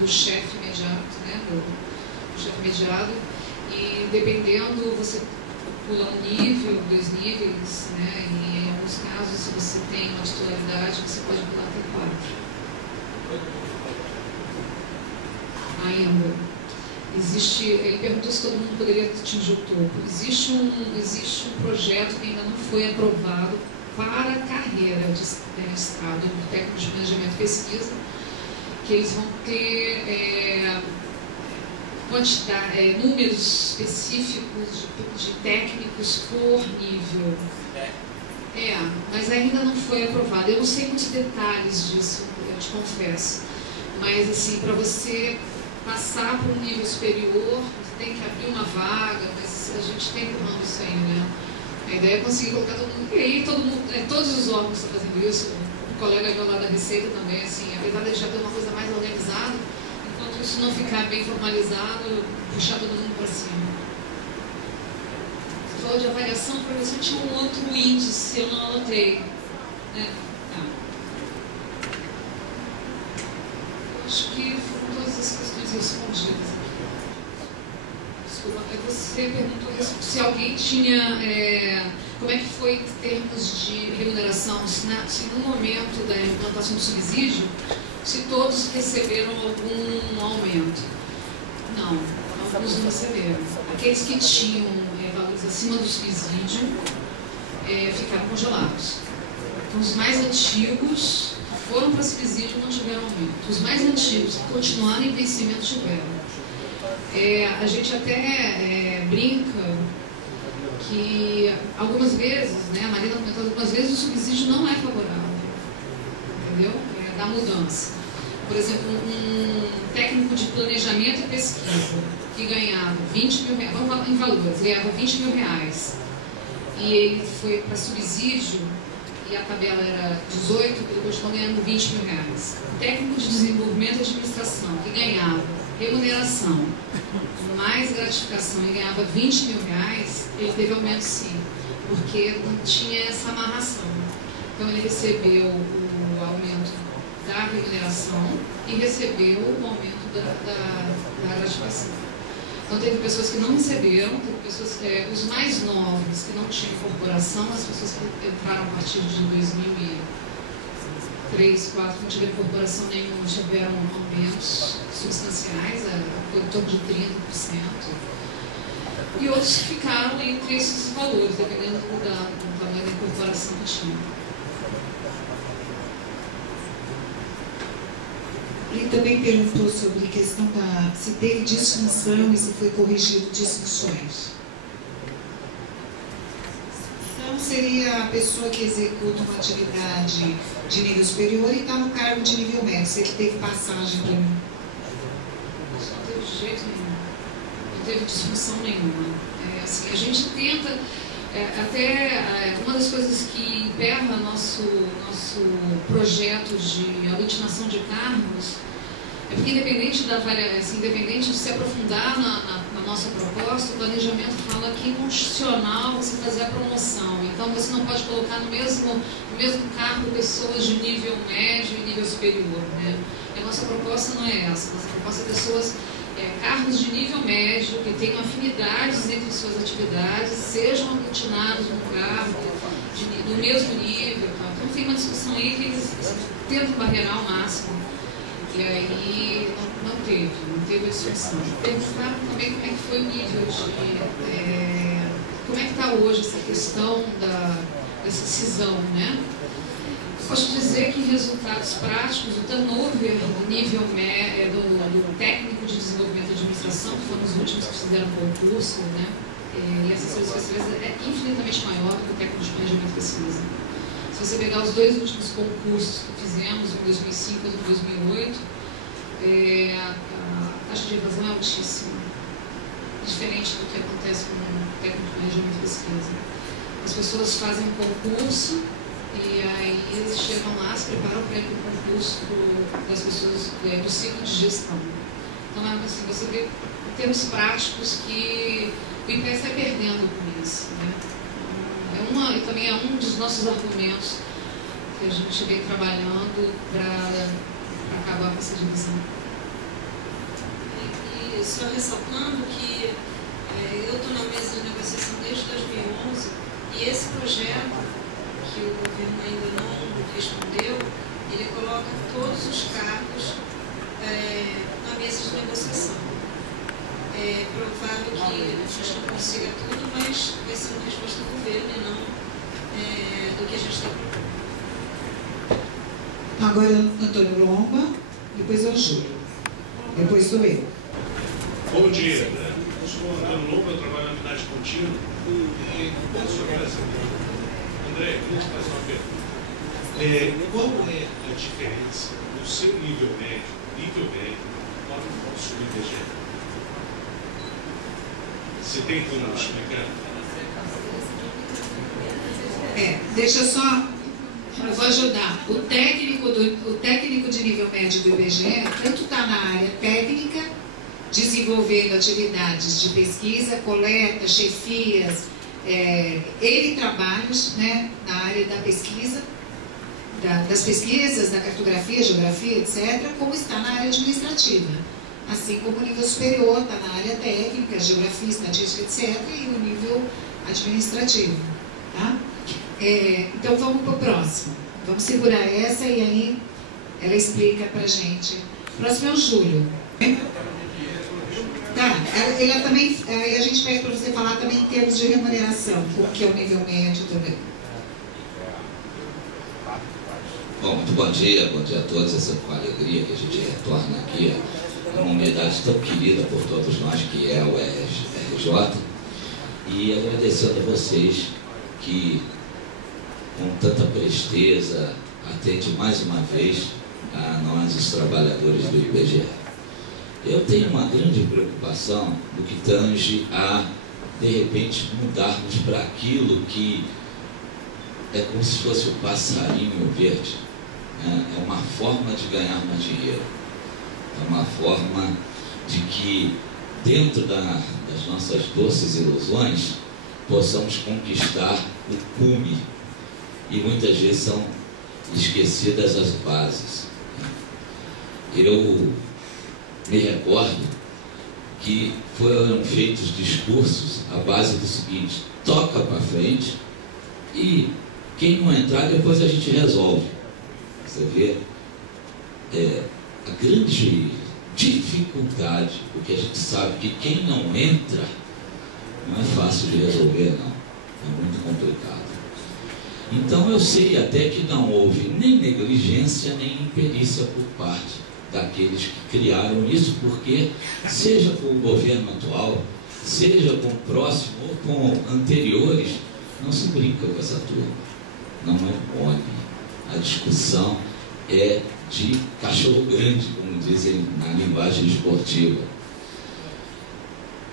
do chefe imediato, né? Do chefe imediato. E dependendo, você pula um nível, 2 níveis, né? E em alguns casos, se você tem uma titularidade, você pode pular até 4. Ainda. Ele perguntou se todo mundo poderia atingir o topo. Existe um projeto que ainda não foi aprovado para a carreira de Estado, do técnico de planejamento e pesquisa, que eles vão ter números específicos de técnicos por nível. Mas ainda não foi aprovado. Eu não sei muitos detalhes disso, eu te confesso. Mas, assim, para você passar para um nível superior, você tem que abrir uma vaga, mas a gente está empurrando isso aí, né? A ideia é conseguir colocar todo mundo. E aí todos os órgãos estão fazendo isso. O colega meu lá da Receita também, assim, apesar de já ter uma coisa mais organizada, enquanto isso não ficar bem formalizado, puxar todo mundo para cima. Você falou de avaliação, para você tinha um outro índice, eu não anotei. Né? Eu acho que foram todas as questões respondidas. Desculpa, você perguntou se alguém tinha... como é que foi em termos de remuneração? Se no momento da implantação do subsídio, se todos receberam algum aumento. Não, alguns não receberam. Aqueles que tinham valores acima do subsídio ficaram congelados. Então, os mais antigos foram para subsídio e não tiveram aumento. Os mais antigos que continuaram em vencimento tiveram. A gente até brinca que algumas vezes, né, a Marina comentou, algumas vezes o subsídio não é favorável, entendeu? Da mudança. Por exemplo, um técnico de planejamento e pesquisa que ganhava 20 mil reais, vamos falar em valores, ganhava 20 mil reais, e e ele foi para subsídio, e a tabela era 18, ele continuou ganhando 20 mil reais. O técnico de desenvolvimento e administração, que ganhava remuneração mais gratificação e ganhava 20 mil reais, ele teve aumento sim, porque não tinha essa amarração. Então ele recebeu o aumento da remuneração e recebeu o aumento da gratificação. Então teve pessoas que não receberam, teve pessoas, os mais novos que não tinham incorporação, as pessoas que entraram a partir de 2003, 2004, não tiveram incorporação nenhuma, tiveram aumentos substanciais, foi em torno de 30%. E outros que ficaram entre esses valores, dependendo do tamanho da incorporação que tinham. Ele também perguntou sobre a questão se teve disfunção e se foi corrigido disfunções. Então, seria a pessoa que executa uma atividade de nível superior e está no cargo de nível médio, se ele teve passagem para mim. Não teve de jeito nenhum. Não teve disfunção nenhuma. Assim, a gente tenta, uma das coisas que emperra nosso projeto de aglutinação de cargos é porque, independente de se aprofundar na nossa proposta, o planejamento fala que é inconstitucional você fazer a promoção. Então, você não pode colocar no mesmo cargo pessoas de nível médio e nível superior, né? E a nossa proposta não é essa. A nossa proposta é pessoas, cargos de nível médio, que tenham afinidades entre suas atividades, sejam aglutinados no cargo do mesmo nível. Tá? Então, tem uma discussão aí que eles tentam barreirar ao máximo. E aí não teve a discussão. Perguntaram também como é que foi o nível como é que está hoje essa questão dessa cisão, né? Eu posso dizer que resultados práticos, o turnover do nível do técnico de desenvolvimento de administração, que foram os últimos que fizeram concurso, né? E assessores especialistas, é infinitamente maior do que o técnico de planejamento e pesquisa. Se você pegar os dois últimos concursos que fizemos, em 2005 e em 2008, a taxa de evasão é altíssima, diferente do que acontece com o técnico de planejamento e pesquisa. As pessoas fazem um concurso e aí eles chegam lá, se preparam para ir para o concurso das pessoas do ciclo de gestão. Então, assim, você vê em termos práticos que o IPE está perdendo com isso, né? E também é um dos nossos argumentos que a gente vem trabalhando para acabar com essa divisão. E só ressaltando que eu estou na mesa de negociação desde 2011 e esse projeto, que o governo ainda não respondeu, ele coloca todos os cargos na mesa de negociação. É provável que a gente não consiga tudo, mas vai ser uma resposta do governo e não do que a gente está propondo. Agora Antônio Lomba, depois é o Júlio, depois sou eu. Bom dia, eu sou Antônio Lomba, eu trabalho na unidade contínua e posso jogar essa pergunta. André, eu vou te fazer uma pergunta. Qual é a diferença no seu nível médio, para o sub-IBGE? Você tem como explicar? Deixa eu só... Eu vou ajudar. O técnico de nível médio do IBGE, tanto está na área técnica, desenvolvendo atividades de pesquisa, coleta, chefias, ele trabalha, né, na área da pesquisa, das pesquisas, da cartografia, geografia, etc., como está na área administrativa. Assim como o nível superior está na área técnica, geografia, estatística, etc., e o nível administrativo. Tá? Então vamos para o próximo. Vamos segurar essa e aí ela explica para a gente. O próximo é o Júlio. Tá, ele também, a gente pede para você falar também em termos de remuneração, o que é o nível médio também. Bom, muito bom dia a todos. Essa com alegria que a gente retorna aqui a uma unidade tão querida por todos nós, que é o RJ, e agradecendo a vocês que, com tanta presteza, atende mais uma vez a nós, os trabalhadores do IBGE. Eu tenho uma grande preocupação no que tange a de repente, mudarmos para aquilo que é como se fosse o passarinho verde, né? É uma forma de ganhar mais dinheiro, é uma forma de que, dentro das nossas doces ilusões, possamos conquistar o cume, e muitas vezes são esquecidas as bases. Eu me recordo que foram feitos discursos à base do seguinte: toca para frente e quem não entrar depois a gente resolve. Você vê a grande dificuldade, porque a gente sabe que quem não entra não é fácil de resolver, não, é muito complicado. Então eu sei até que não houve nem negligência nem imperícia por parte daqueles que criaram isso, porque seja com o governo atual, seja com o próximo ou com anteriores, não se brinca com essa turma, não é mole. A discussão é de cachorro grande, como dizem na linguagem esportiva.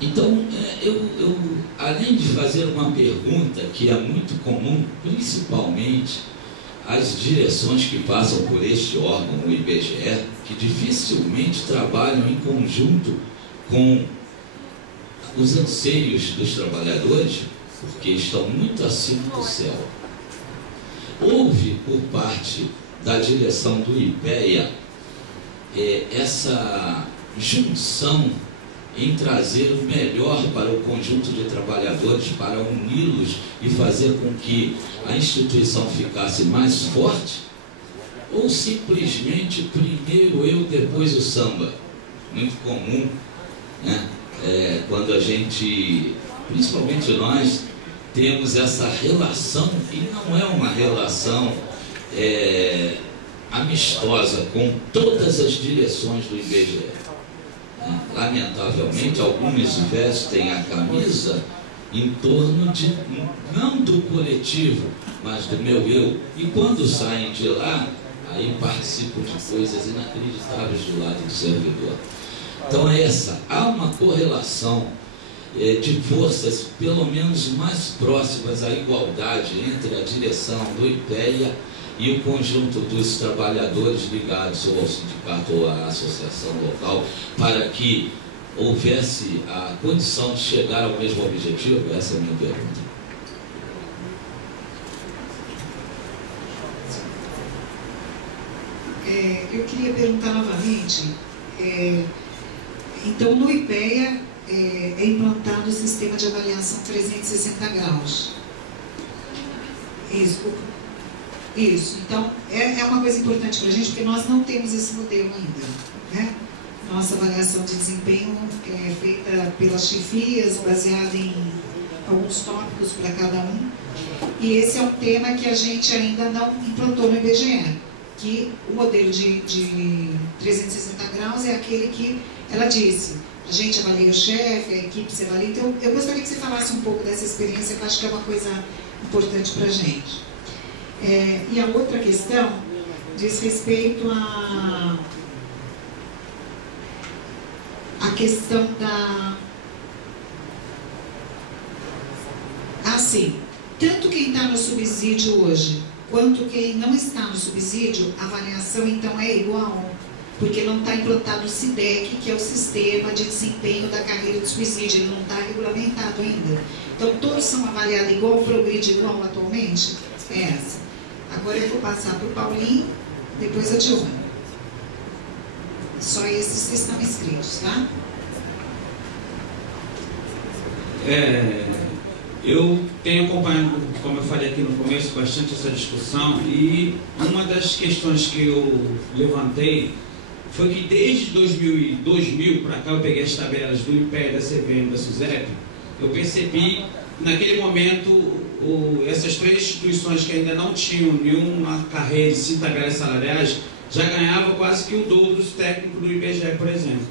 Então, eu além de fazer uma pergunta que é muito comum, principalmente às direções que passam por este órgão, o IBGE, que dificilmente trabalham em conjunto com os anseios dos trabalhadores, porque estão muito acima do céu. Houve, por parte da direção do IPEA, essa junção em trazer o melhor para o conjunto de trabalhadores, para uni-los e fazer com que a instituição ficasse mais forte? Ou simplesmente primeiro eu, depois o samba? Muito comum, né? Quando a gente, principalmente nós, temos essa relação, e não é uma relação amistosa com todas as direções do IBGE. Lamentavelmente, alguns vestem a camisa em torno de, não do coletivo, mas do meu eu. E quando saem de lá, aí participam de coisas inacreditáveis do lado do servidor. Então há uma correlação de forças, pelo menos mais próximas à igualdade entre a direção do IPEA e o conjunto dos trabalhadores ligados ou ao sindicato ou à associação local, para que houvesse a condição de chegar ao mesmo objetivo? Essa é a minha pergunta. Eu queria perguntar novamente, então no IPEA é implantado o sistema de avaliação 360 graus. Isso. Então, é uma coisa importante para a gente, porque nós não temos esse modelo ainda, né? Nossa avaliação de desempenho é feita pelas chefias, baseada em alguns tópicos para cada um. E esse é um tema que a gente ainda não implantou no IBGE, que o modelo de 360 graus é aquele que ela disse: a gente avalia o chefe, a equipe se avalia. Então, eu gostaria que você falasse um pouco dessa experiência, que eu acho que é uma coisa importante para a gente. E a outra questão diz respeito à questão da... Assim, tanto quem está no subsídio hoje, quanto quem não está no subsídio, a avaliação então é igual, porque não está implantado o SIDEC, que é o Sistema de Desempenho da Carreira de Subsídio, ele não está regulamentado ainda. Então, todos são avaliados igual, progride igual atualmente? É essa. Agora eu vou passar para o Paulinho, depois a Tiona. Só esses que estão inscritos, tá? Eu tenho acompanhado, como eu falei aqui no começo, bastante essa discussão, e uma das questões que eu levantei foi que desde 2000 para cá, eu peguei as tabelas do IPEA, da CVM e da SUSEP, eu percebi, naquele momento, essas três instituições que ainda não tinham nenhuma carreira de 5 tabelas salariais, já ganhavam quase que o dobro dos técnicos do IBGE, por exemplo.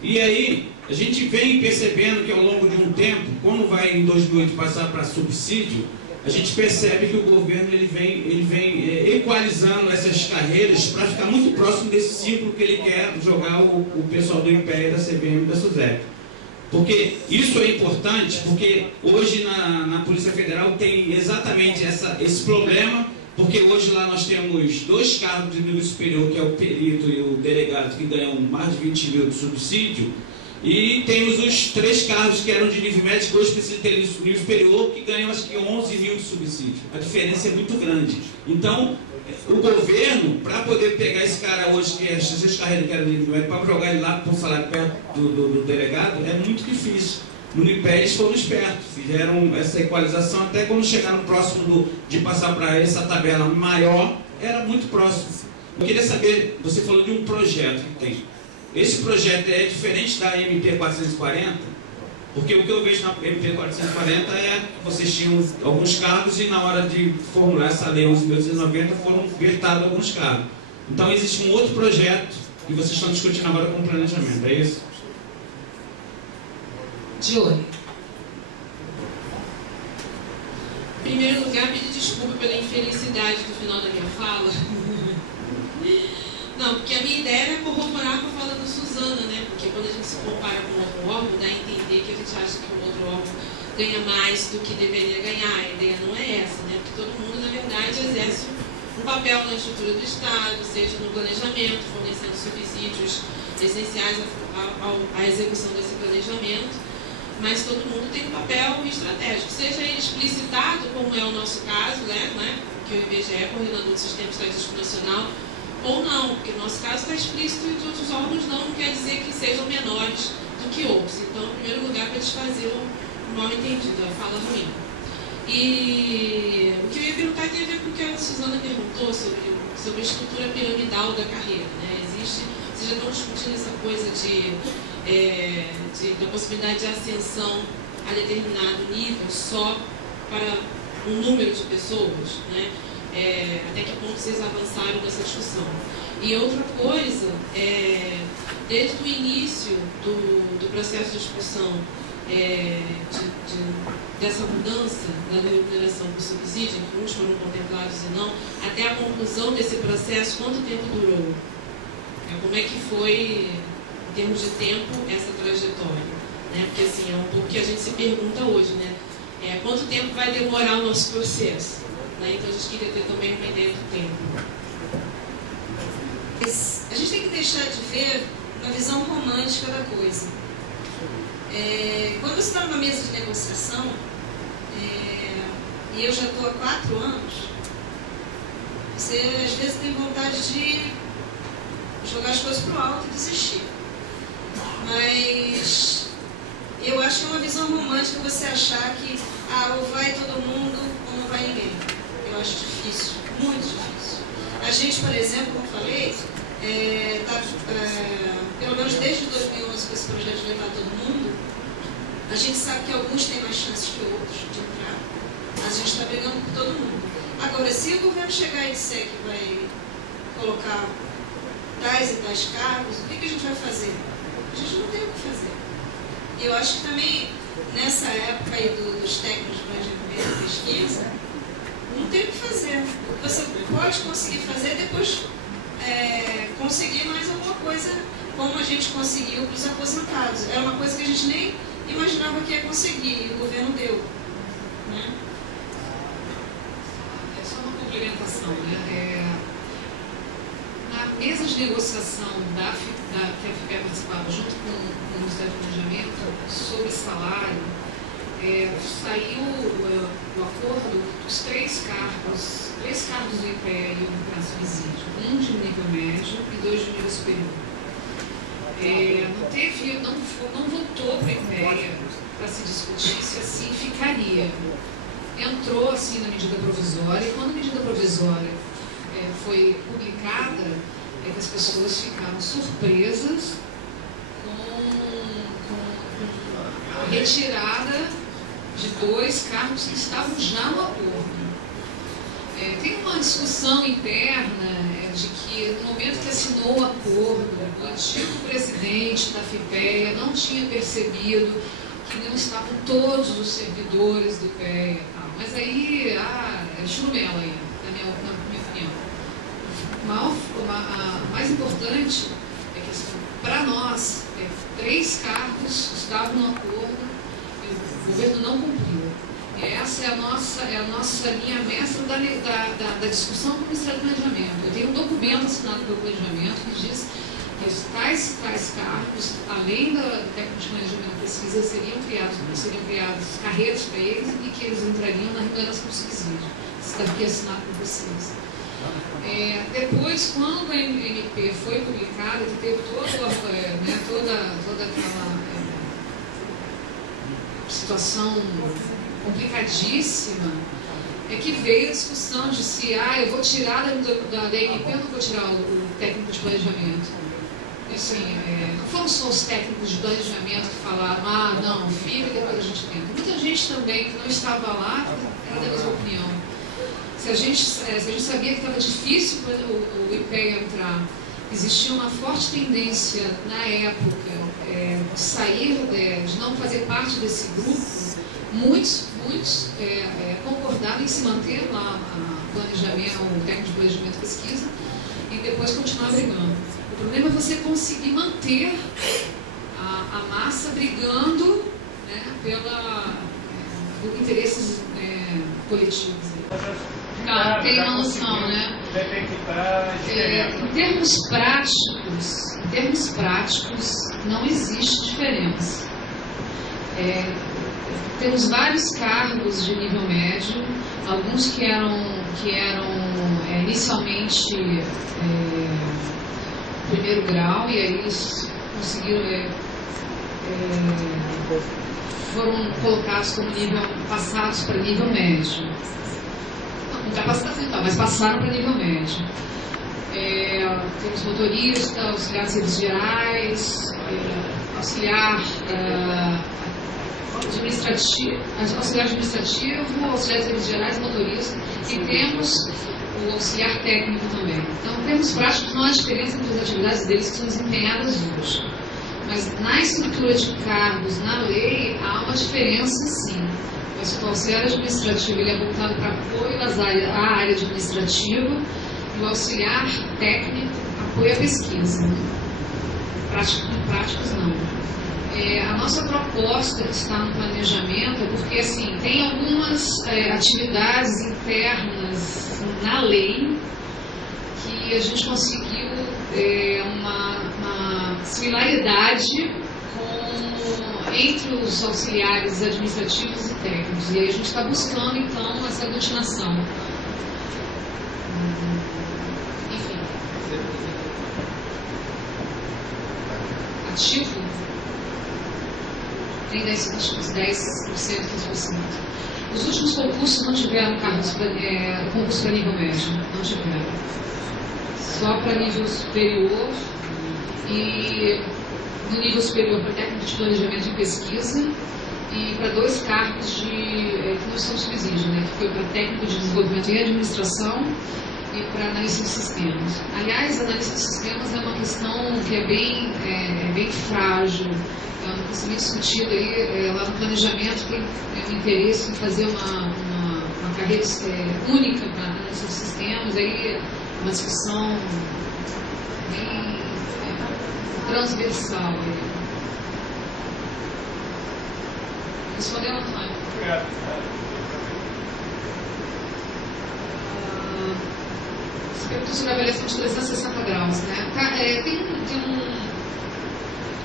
E aí, a gente vem percebendo que ao longo de um tempo, quando vai em 2008 passar para subsídio, a gente percebe que o governo ele vem equalizando essas carreiras para ficar muito próximo desse ciclo que ele quer jogar o pessoal do IPEA, da CVM e da SUSEP. Porque isso é importante, porque hoje na Polícia Federal tem exatamente esse problema, porque hoje lá nós temos 2 cargos de nível superior, que é o perito e o delegado, que ganham mais de 20 mil de subsídio, e temos os 3 cargos que eram de nível médio, que hoje precisam ter nível superior, que ganham acho que 11 mil de subsídio. A diferença é muito grande. Então, o governo, para poder pegar esse cara hoje, que é as 6 carreiras que era de nível médio, para jogar ele lá para um salário perto do delegado, é muito difícil. No IPEA eles foram espertos, fizeram essa equalização, até quando chegaram próximo de passar para essa tabela maior, era muito próximo. Eu queria saber, você falou de um projeto que tem. Esse projeto é diferente da MP 440? Porque o que eu vejo na MP 440 é que vocês tinham alguns cargos e na hora de formular essa lei 11.290 foram vertados alguns cargos. Então existe um outro projeto que vocês estão discutindo agora com o planejamento, é isso? Johnny. Em primeiro lugar, pedir desculpa pela infelicidade do final da minha fala. Não, porque a minha ideia era corroborar com a fala da Suzana, né? Porque quando a gente se compara com outro órgão, dá a entender que a gente acha que o outro órgão ganha mais do que deveria ganhar. A ideia não é essa, né? Porque todo mundo, na verdade, exerce um papel na estrutura do Estado, seja no planejamento, fornecendo subsídios essenciais à execução desse planejamento. Mas todo mundo tem um papel estratégico, seja ele explicitado, como é o nosso caso, né, que o IBGE é coordenador do Sistema Estatístico Nacional, ou não, porque no nosso caso está explícito e de outros órgãos não quer dizer que sejam menores do que outros. Então, em primeiro lugar, para desfazer o mal entendido, a fala ruim. E o que eu ia perguntar tem a ver com o que a Suzana perguntou sobre a estrutura piramidal da carreira, né? Vocês já estão discutindo essa coisa da possibilidade de ascensão a determinado nível só para um número de pessoas, né? Até que ponto vocês avançaram nessa discussão. E outra coisa, desde o início do processo de discussão dessa mudança da remuneração do subsídio, em que uns foram contemplados e não, até a conclusão desse processo, quanto tempo durou? Como é que foi, em termos de tempo, essa trajetória? Né? Porque assim, é um pouco que a gente se pergunta hoje, né? Quanto tempo vai demorar o nosso processo? Né? Então a gente queria ter também uma ideia do tempo. A gente tem que deixar de ver uma visão romântica da coisa. Quando você está numa mesa de negociação, e eu já estou há 4 anos, você às vezes tem vontade de jogar as coisas para o alto e desistir. Mas eu acho que é uma visão romântica você achar que ou vai todo mundo ou não vai ninguém. Eu acho difícil, muito difícil. A gente, por exemplo, como eu falei, pelo menos desde 2011 com esse projeto de levar todo mundo, a gente sabe que alguns têm mais chances que outros de entrar, mas a gente está brigando por todo mundo. Agora, se o governo chegar e disser que vai colocar tais e tais cargos, o que a gente vai fazer? A gente não tem o que fazer. E eu acho que também, nessa época aí dos técnicos de planejamento e pesquisa, não tem o que fazer. O que você pode conseguir fazer é depois conseguir mais alguma coisa, como a gente conseguiu para os aposentados. Era uma coisa que a gente nem imaginava que ia conseguir, e o governo deu. Né? É só uma complementação, né? Na mesa de negociação que a FIPE participava junto com o Ministério do Planejamento sobre salário, saiu o acordo dos 3 cargos do IPEA e um para subsídio, um de nível médio e 2 de nível superior. Não voltou para a IPEA para se discutir se assim ficaria. Entrou assim na medida provisória, e quando a medida provisória foi publicada, as pessoas ficaram surpresas com a retirada de 2 cargos que estavam já no acordo. Tem uma discussão interna de que no momento que assinou o acordo, o antigo presidente da FIPEA não tinha percebido que não estavam todos os servidores do IPEA. Mas aí, é churumela aí, na minha opinião. O mais importante é que, assim, para nós, 3 cargos estavam no acordo é a nossa linha mestra da discussão com o Ministério do Planejamento. Eu tenho um documento assinado pelo Planejamento que diz que tais cargos, além do técnico de planejamento e pesquisa, seriam criados carreiras para eles e que eles entrariam na remuneração do subsídio. Isso está aqui assinado por vocês. Depois, quando a MP foi publicada, que teve toda aquela situação complicadíssima, é que veio a discussão de se eu vou tirar da MP ou não vou tirar o técnico de planejamento. Assim, não foram só os técnicos de planejamento que falaram, não, fica, depois a gente tenta. Muita gente também que não estava lá era da mesma opinião. Se a gente sabia que estava difícil o IPEA entrar, existia uma forte tendência na época de sair, de não fazer parte desse grupo, muitos concordaram em se manter lá o técnico de planejamento e pesquisa e depois continuar brigando. O problema é você conseguir manter a massa brigando, né, por interesses coletivos. Tem uma noção, né? Em termos práticos, não existe diferença. Temos vários cargos de nível médio, alguns que eram inicialmente primeiro grau, e aí eles conseguiram, foram colocados como passados para nível médio. Mas passaram para nível médio. Temos motorista, auxiliar de serviços gerais, auxiliar administrativo, auxiliar de serviços gerais, motorista, e temos o auxiliar técnico também. Então, em termos práticos, não há diferença entre as atividades deles que são desempenhadas hoje. Mas na estrutura de cargos, na lei, há uma diferença, sim. Mas o auxiliar administrativo ele é voltado para apoio à área administrativa, e o auxiliar técnico apoia a pesquisa. Práticos não. A nossa proposta que está no planejamento é porque, assim, tem algumas atividades internas na lei que a gente conseguiu uma similaridade entre os auxiliares administrativos e técnicos. E aí a gente está buscando, então, essa aglutinação. Enfim. Ativo? Tem 10%, 15%. Os últimos concursos não tiveram concurso para nível médio, não tiveram. Só para nível superior, e no nível superior para técnico de planejamento e pesquisa, e para 2 cargos que não são subsídio, né, que foi para técnico de desenvolvimento e administração e para analista de sistemas. Aliás, a analista de sistemas é uma questão que é bem frágil. É uma questão bem discutida aí, lá no planejamento tem um interesse em fazer uma carreira única para analista de sistemas, aí uma discussão bem transversal. Respondeu, Antônio? Obrigado. Você perguntou sobre a avaliação de 360 graus, né?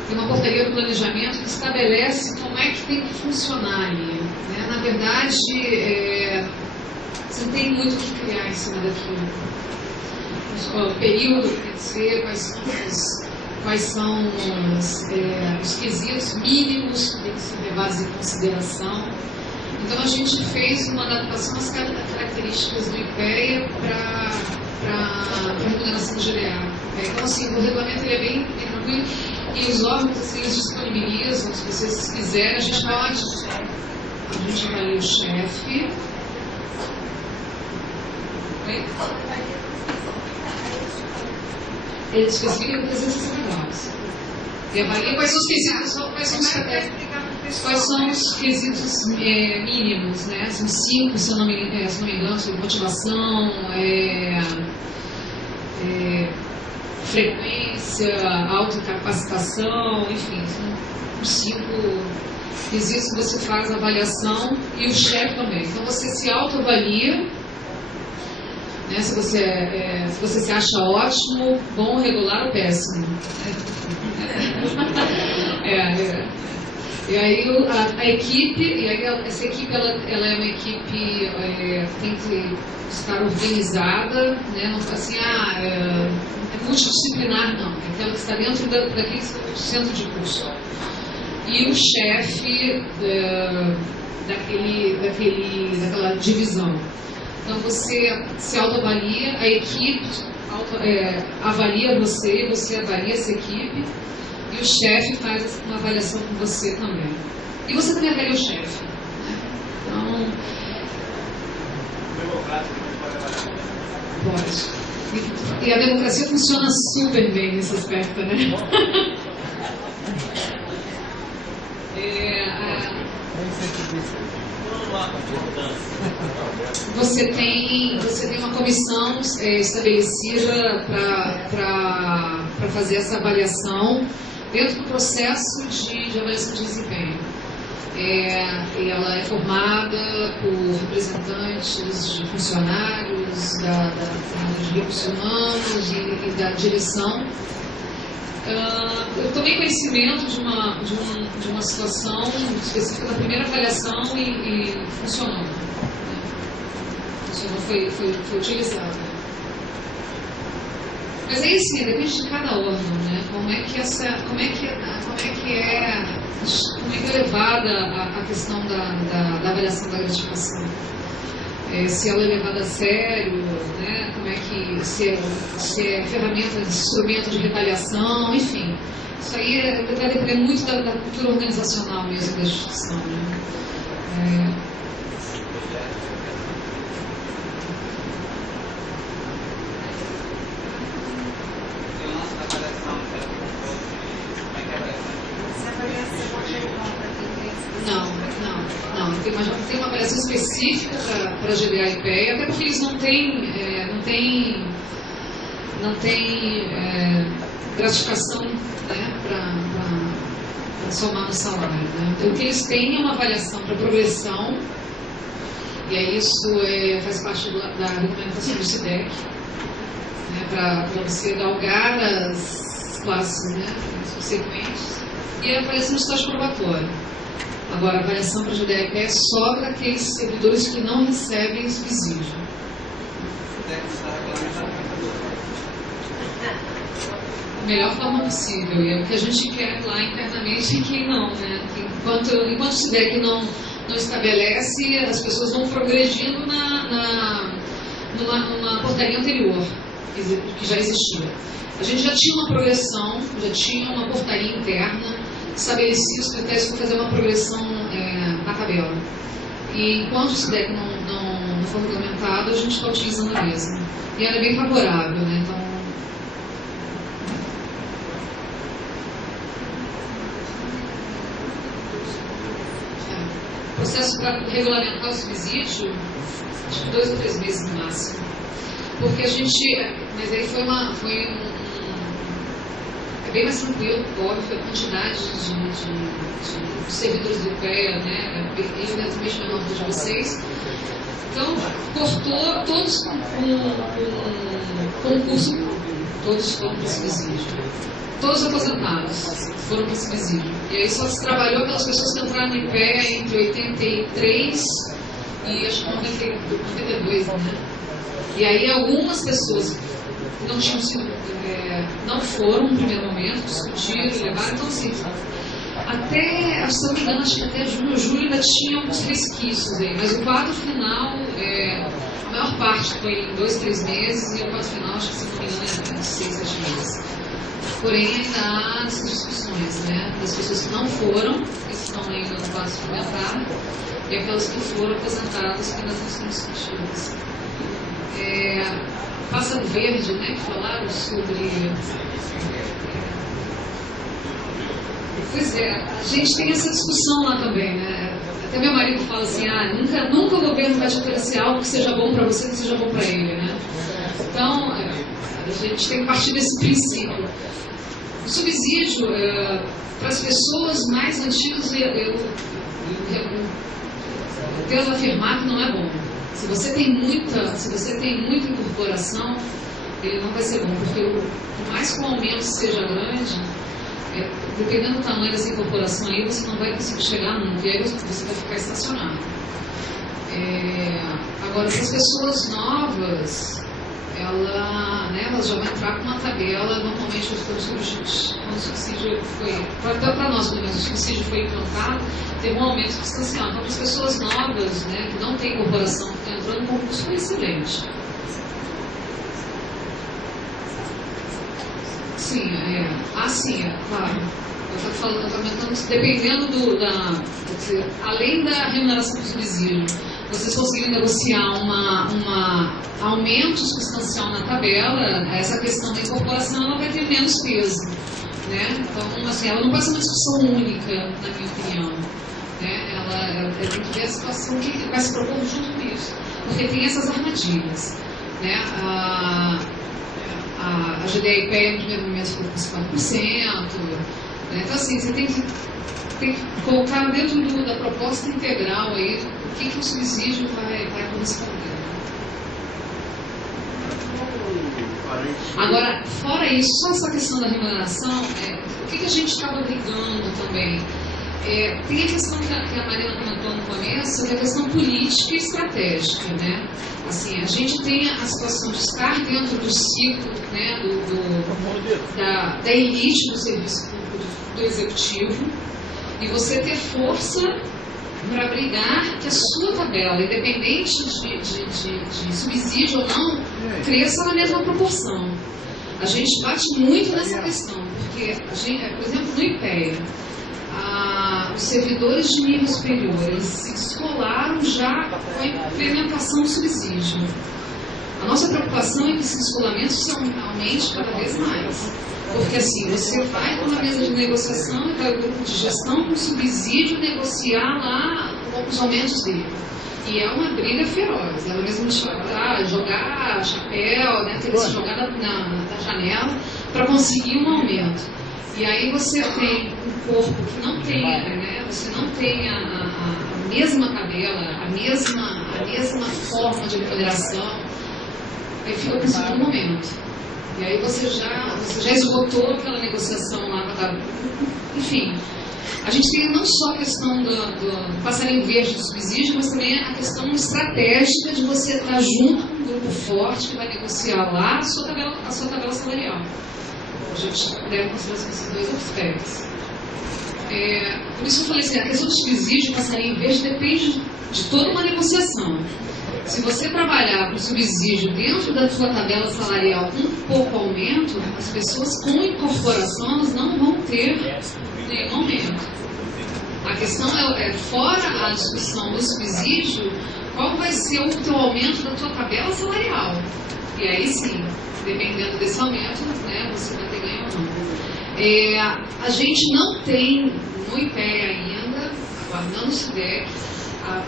Tem uma portaria do planejamento que estabelece como é que tem que funcionar ali, né? Na verdade, você não tem muito o que criar em cima daquilo. O período que tem que ser, quais são os quesitos mínimos que tem que ser levados em consideração. Então a gente fez uma adaptação às características do IPEA para a remuneração do GDA. Então assim, o regulamento ele é bem tranquilo e os órgãos assim, eles disponibilizam, se vocês quiserem, a gente vai ler o chefe. Ele especifica 360 graus. E avalia quais são os quesitos mínimos, né? São 5, se eu não me engano, sobre motivação, frequência, autocapacitação, enfim, são os 5 quesitos que você faz a avaliação e o chefe também. Então você se autoavalia, né, se você se acha ótimo, bom, regular ou péssimo. E aí a equipe, essa equipe ela é uma equipe tem que estar organizada, né? Não faz assim, é multidisciplinar, não. É aquela que está dentro daquele centro de curso. E o chefe daquela divisão. Então você se autoavalia, a equipe avalia você avalia essa equipe. E o chefe faz uma avaliação com você também. E você também avalia o chefe. Então. Pode. E a democracia funciona super bem nesse aspecto, né? Você tem uma comissão estabelecida para fazer essa avaliação dentro do processo de avaliação de desempenho. Ela é formada por representantes de funcionários, de recursos humanos e da direção. Eu tomei conhecimento de uma situação específica da primeira avaliação e funcionou. Funcionou, foi utilizado. Mas aí sim, depende de cada órgão, né? Como é que é levada a questão da avaliação da gratificação. Se ela é levada a sério, né? Como é que se é ferramenta, instrumento de retaliação, enfim. Isso aí vai depender muito da cultura organizacional mesmo da instituição, né? Não. Tem uma avaliação específica para a GDA e IPEA, até porque eles não têm gratificação, né, para somar no salário. Né? Então, o que eles têm é uma avaliação para progressão, e aí isso faz parte da regulamentação do SIDEC, né, para você galgar as classes, né, subsequentes, e a avaliação do estágio probatório. Agora, a avaliação para a GDA e IPEA é só para aqueles servidores que não recebem subsídio. Da melhor forma possível. E é o que a gente quer lá internamente e que não, né? Enquanto o SIDEC não estabelece, as pessoas vão progredindo numa portaria anterior, que já existia. A gente já tinha uma progressão, já tinha uma portaria interna, estabelecia os critérios para fazer uma progressão na tabela. E enquanto o SIDEC não for regulamentado, a gente está utilizando a mesma. E ela é bem favorável, né? Então, o processo para regulamentar o subsídio, acho que 2 ou 3 meses no máximo. Porque a gente. Mas aí é bem mais tranquilo, óbvio, a quantidade de servidores do IPEA, né, é evidentemente menor do de vocês. Então, cortou todos com concurso público, todos foram para o subsídio. Todos aposentados foram para o subsídio. E aí só se trabalhou pelas pessoas que entraram no IPEA entre 83 e acho que 92, né? E aí algumas pessoas não tinham sido, não foram no primeiro momento, discutiram, levaram, então assim, até, se não me engano, acho que até junho ou julho ainda tinha uns resquícios aí, mas o quadro final, a maior parte foi em 2, 3 meses, e o quadro final, acho que se não me engano, é 6, 7 meses. Porém, ainda há essas discussões, né, das pessoas que não foram, que estão ainda no quadro suplementar, e aquelas que foram aposentadas, que ainda não são discutidas. Pássaro Verde, né, que falaram sobre... Pois é, a gente tem essa discussão lá também, né? Até meu marido fala assim, nunca o governo vai te oferecer algo que seja bom para você, que seja bom para ele, né? Então, a gente tem que partir desse princípio. subsídio, para as pessoas mais antigas, eu tento afirmar que não é bom. Se você tem muita incorporação, ele não vai ser bom, porque por mais que o aumento seja grande, dependendo do tamanho dessa incorporação aí, você não vai conseguir chegar nunca, e aí você vai ficar estacionado. Agora, para as pessoas novas, elas já vão entrar com uma tabela, normalmente quando o subsídio foi, para nós, pelo menos, o subsídio foi implantado, teve um aumento substancial. Então, para as pessoas novas, né, que não têm incorporação, que estão entrando, o concurso foi excelente. Sim, claro. Eu estou falando, dependendo além da remuneração do subsídio, vocês conseguirem negociar um aumento substancial na tabela, essa questão da incorporação ela vai ter menos peso, né? Então, assim, ela não pode ser uma discussão única, na minha opinião, né? Ela tem que ver a situação que vai se propor junto com isso, porque tem essas armadilhas, né? A GDE-IPEA no primeiro momento foi por 50%, né? Então, assim, você tem que colocar dentro da proposta integral aí o que o subsídio vai corresponder. Agora, fora isso, só essa questão da remuneração, o que a gente estava brigando também? Tem a questão que a Marina comentou no começo, que é a questão política e estratégica, né? Assim, a gente tem a situação de estar dentro do ciclo, né, da elite do serviço público do executivo, e você ter força para brigar que a sua tabela, independente de subsídio ou não, cresça na mesma proporção. A gente bate muito nessa questão, porque, por exemplo, no IPEA, os servidores de nível superior, eles se descolaram já com a implementação do subsídio. A nossa preocupação é que esses descolamentos aumente cada vez mais. Porque assim, você vai para uma mesa de negociação e vai o grupo de gestão com subsídio negociar lá os aumentos dele. E é uma briga feroz. Ela mesmo jogar chapéu, né, ter que se jogar na janela para conseguir um aumento. E aí você tem um corpo que não tem, né, você não tem a mesma tabela, a mesma forma de remuneração, aí fica para o segundo momento. E aí você já esgotou aquela negociação lá, enfim. A gente tem não só a questão do passarinho verde do subsídio, mas também a questão estratégica de você estar junto com um grupo forte que vai negociar lá a sua tabela salarial. A gente deve considerar esses dois aspectos. Por isso eu falei assim, a questão do subsídio, passarinho verde, depende de toda uma negociação. Se você trabalhar com subsídio dentro da sua tabela salarial com pouco aumento, as pessoas com incorporação elas não vão ter nenhum aumento. A questão é fora a discussão do subsídio, qual vai ser o teu aumento da tua tabela salarial. E aí sim, dependendo desse aumento, né, você vai ter ganho ou não. A gente não tem no IPEA ainda, aguardando o SUDEC, a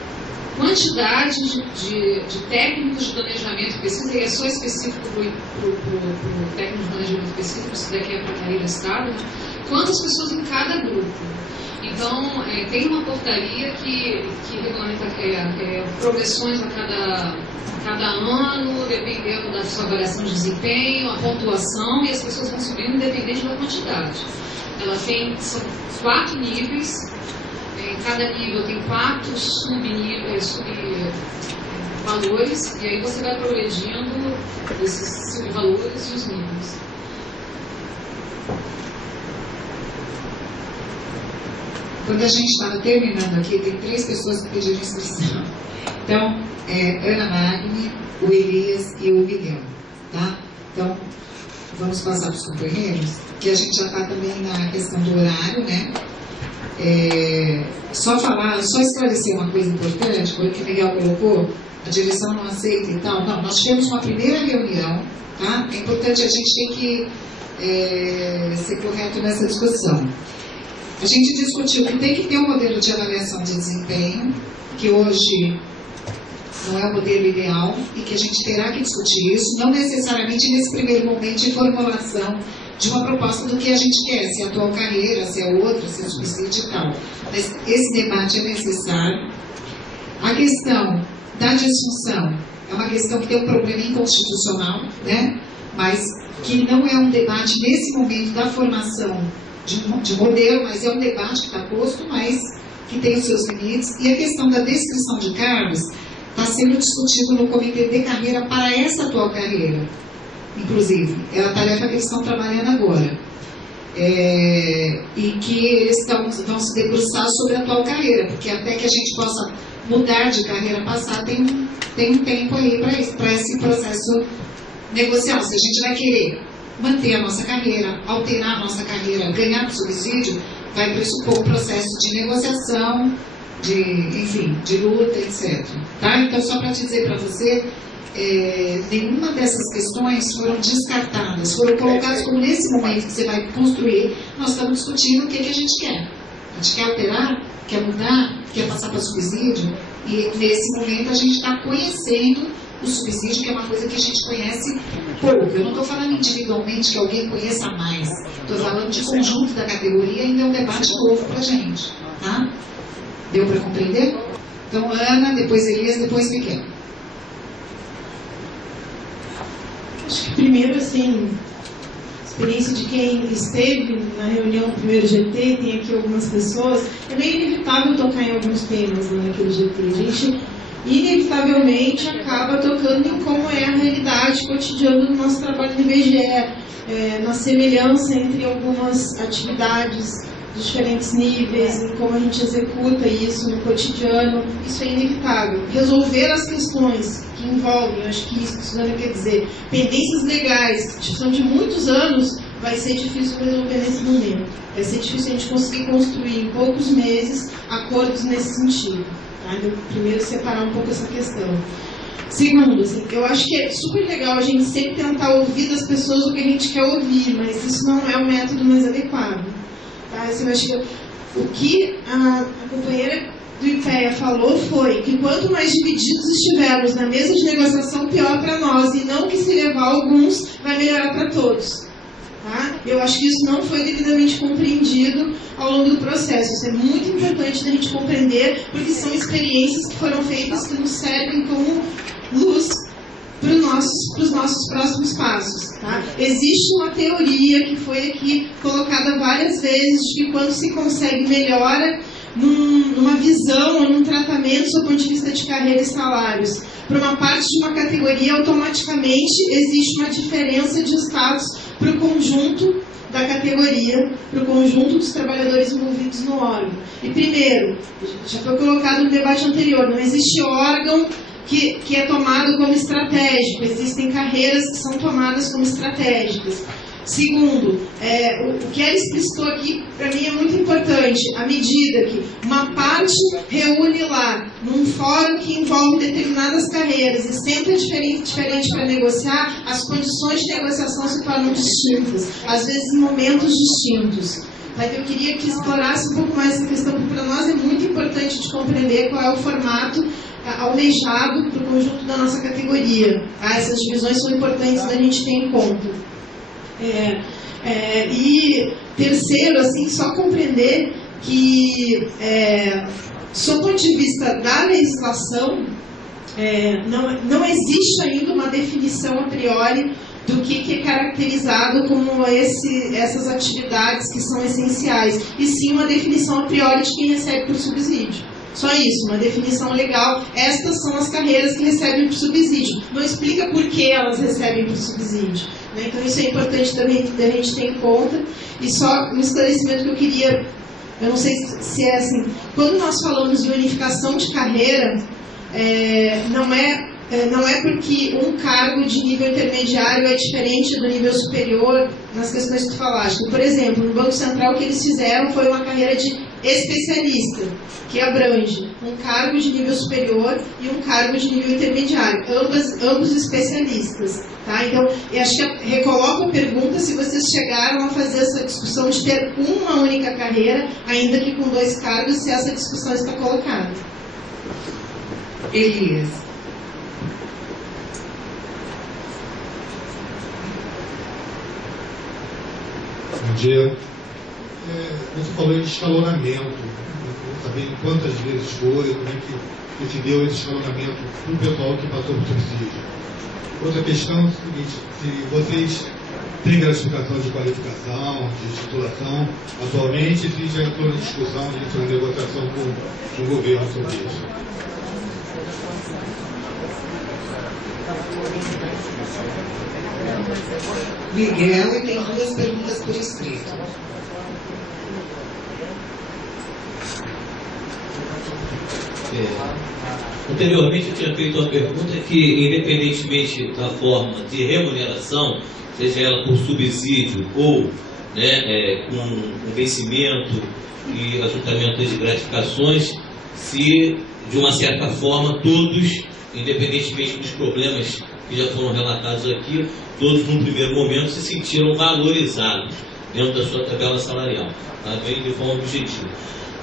quantidade de técnicos de planejamento e pesquisa, e é só específico para o técnico de planejamento e pesquisa, porque isso daqui é para a carreira Estado, quantas pessoas em cada grupo. Então, tem uma portaria que regulamenta progressões a cada ano, dependendo da sua avaliação de desempenho, a pontuação, e as pessoas vão subindo independente da quantidade. São 4 níveis. Em cada nível tem 4 subvalores, e aí você vai progredindo esses subvalores e os níveis. Quando a gente estava terminando aqui, tem 3 pessoas que pediram inscrição. Então, Ana Magni, o Elias e o Miguel, tá? Então, vamos passar para os companheiros, que a gente já está também na questão do horário, né? Só esclarecer uma coisa importante, porque o Miguel colocou, a direção não aceita e tal. Não, nós tivemos uma primeira reunião, tá? É importante, a gente tem que ser correto nessa discussão. A gente discutiu que tem que ter um modelo de avaliação de desempenho, que hoje não é o modelo ideal, e que a gente terá que discutir isso, não necessariamente nesse primeiro momento de formulação de uma proposta do que a gente quer, se é a atual carreira, se é outra, se é subsídio e tal. Mas esse debate é necessário. A questão da disfunção é uma questão que tem um problema inconstitucional, né? Mas que não é um debate nesse momento da formação de modelo, mas é um debate que está posto, mas que tem os seus limites. E a questão da descrição de cargos está sendo discutido no comitê de carreira para essa atual carreira, inclusive. É a tarefa que eles estão trabalhando agora. E que eles vão se debruçar sobre a atual carreira, porque até que a gente possa mudar de carreira passada, tem um tempo aí para esse processo negocial. Se a gente vai querer manter a nossa carreira, alterar a nossa carreira, ganhar subsídio, vai pressupor um processo de negociação, de luta, etc. Tá? Então, só para dizer para você, nenhuma dessas questões foram descartadas, foram colocadas como nesse momento que você vai construir, nós estamos discutindo o que a gente quer. A gente quer alterar, quer mudar, quer passar para subsídio, e nesse momento a gente está conhecendo o subsídio, que é uma coisa que a gente conhece pouco. Eu não estou falando individualmente que alguém conheça mais, estou falando de conjunto da categoria, ainda é um debate novo para a gente. Tá? Deu para compreender? Então, Ana, depois Elias, depois Miguel. Acho que primeiro, assim, experiência de quem esteve na reunião do primeiro GT, tem aqui algumas pessoas, é meio inevitável tocar em alguns temas naquele GT. A gente, inevitavelmente, acaba tocando em como é a realidade cotidiana do nosso trabalho no IBGE, na semelhança entre algumas atividades de diferentes níveis, em como a gente executa isso no cotidiano. Isso é inevitável. Resolver as questões que envolvem, acho que isso que a Suzana quer dizer, pendências legais, que são de muitos anos, vai ser difícil resolver nesse momento. Vai ser difícil a gente conseguir construir em poucos meses acordos nesse sentido. Tá? Então, primeiro, separar um pouco essa questão. Segundo, assim, eu acho que é super legal a gente sempre tentar ouvir das pessoas o que a gente quer ouvir, mas isso não é o método mais adequado. Tá? Assim, eu acho que o que a companheira do IPEA falou foi que quanto mais divididos estivermos na mesa de negociação, pior para nós, e não que se levar alguns vai melhorar para todos. Tá? Eu acho que isso não foi devidamente compreendido ao longo do processo. Isso é muito importante da gente compreender, porque são experiências que foram feitas que nos servem como luz para os nossos próximos passos. Tá? Existe uma teoria que foi aqui colocada várias vezes de que quando se consegue melhora numa visão ou num tratamento do ponto de vista de carreira e salários para uma parte de uma categoria, automaticamente existe uma diferença de status para o conjunto da categoria, para o conjunto dos trabalhadores envolvidos no órgão. E primeiro, já foi colocado no debate anterior, não existe órgão que é tomado como estratégico, existem carreiras que são tomadas como estratégicas. Segundo, o que ela explicitou aqui, para mim, é muito importante. À medida que uma parte reúne lá, num fórum que envolve determinadas carreiras e sempre é diferente para negociar, as condições de negociação se tornam distintas, às vezes em momentos distintos. Mas eu queria que explorasse um pouco mais essa questão, porque para nós é muito importante de compreender qual é o formato almejado para o conjunto da nossa categoria. Essas divisões são importantes da gente ter em conta. E terceiro, assim, só compreender que, sob o ponto de vista da legislação, não existe ainda uma definição a priori do que é caracterizado como essas atividades que são essenciais, e sim uma definição a priori de quem recebe por subsídio. Só isso, uma definição legal. Estas são as carreiras que recebem por subsídio. Não explica por que elas recebem por subsídio. Né? Então isso é importante também da gente ter em conta. E só um esclarecimento que eu queria, eu não sei se é assim, quando nós falamos de unificação de carreira, não é porque um cargo de nível intermediário é diferente do nível superior nas questões que tu falaste. Por exemplo, no Banco Central o que eles fizeram foi uma carreira de especialista, que abrange um cargo de nível superior e um cargo de nível intermediário, ambos especialistas. Tá? Então, eu acho que recoloco a pergunta se vocês chegaram a fazer essa discussão de ter uma única carreira, ainda que com 2 cargos, se essa discussão está colocada. Elias. Bom dia. Você falou em escalonamento, sabendo quantas vezes foi, como é que se deu esse escalonamento para o pessoal que passou por subsídio. Outra questão é o seguinte, se vocês têm gratificação de qualificação, de titulação, atualmente, se já entrou na discussão disso, na negociação com o governo sobre isso. Miguel, e tem 2 perguntas por escrito. Anteriormente eu tinha feito uma pergunta que, independentemente da forma de remuneração, seja ela por subsídio ou com vencimento e ajuntamento de gratificações, se de uma certa forma todos, independentemente dos problemas que já foram relatados aqui, todos num primeiro momento se sentiram valorizados dentro da sua tabela salarial, tá? Bem de forma objetiva.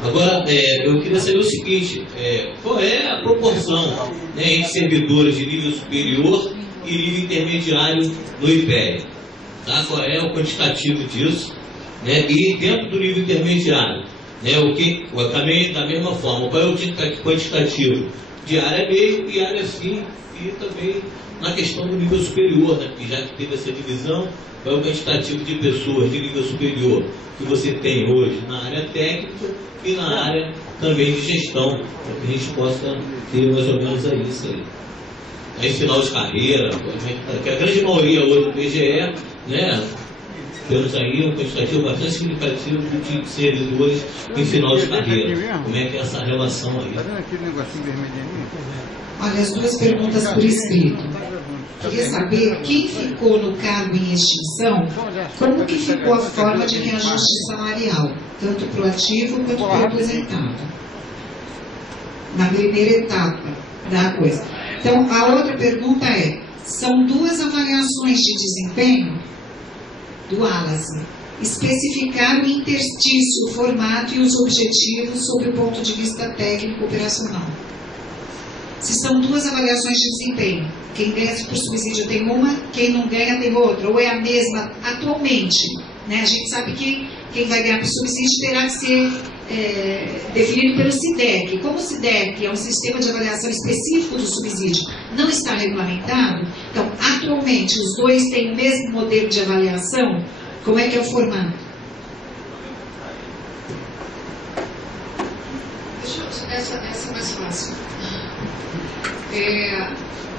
Agora, eu queria saber o seguinte, qual é a proporção entre servidores de nível superior e nível intermediário no IPEA? Tá? Qual é o quantitativo disso? E dentro do nível intermediário, também da mesma forma, qual é o quantitativo de área meio e área fim, e também na questão do nível superior, que já que teve essa divisão, qual é o quantitativo de pessoas de nível superior que você tem hoje na área técnica e na área também de gestão, para que a gente possa ter mais ou menos isso aí. Aí final de carreira, que a grande maioria hoje do PGE, temos aí um quantitativo bastante significativo de servidores em final de carreira. Como é que é essa relação aí? Olha, as 2 perguntas por escrito. Queria saber quem ficou no cargo em extinção, como que ficou a forma de reajuste salarial, tanto para o ativo quanto para o aposentado, na primeira etapa da coisa. Então, a outra pergunta são 2 avaliações de desempenho do Wallace, especificar o interstício, o formato e os objetivos sob o ponto de vista técnico operacional. Se são 2 avaliações de desempenho, quem ganha por subsídio tem uma, quem não ganha tem outra, ou é a mesma atualmente, A gente sabe que quem vai ganhar por subsídio terá que ser definido pelo SIDEC. Como o SIDEC é um sistema de avaliação específico do subsídio, não está regulamentado, então, atualmente, os 2 têm o mesmo modelo de avaliação. Como é que é o formato? Essa é mais fácil.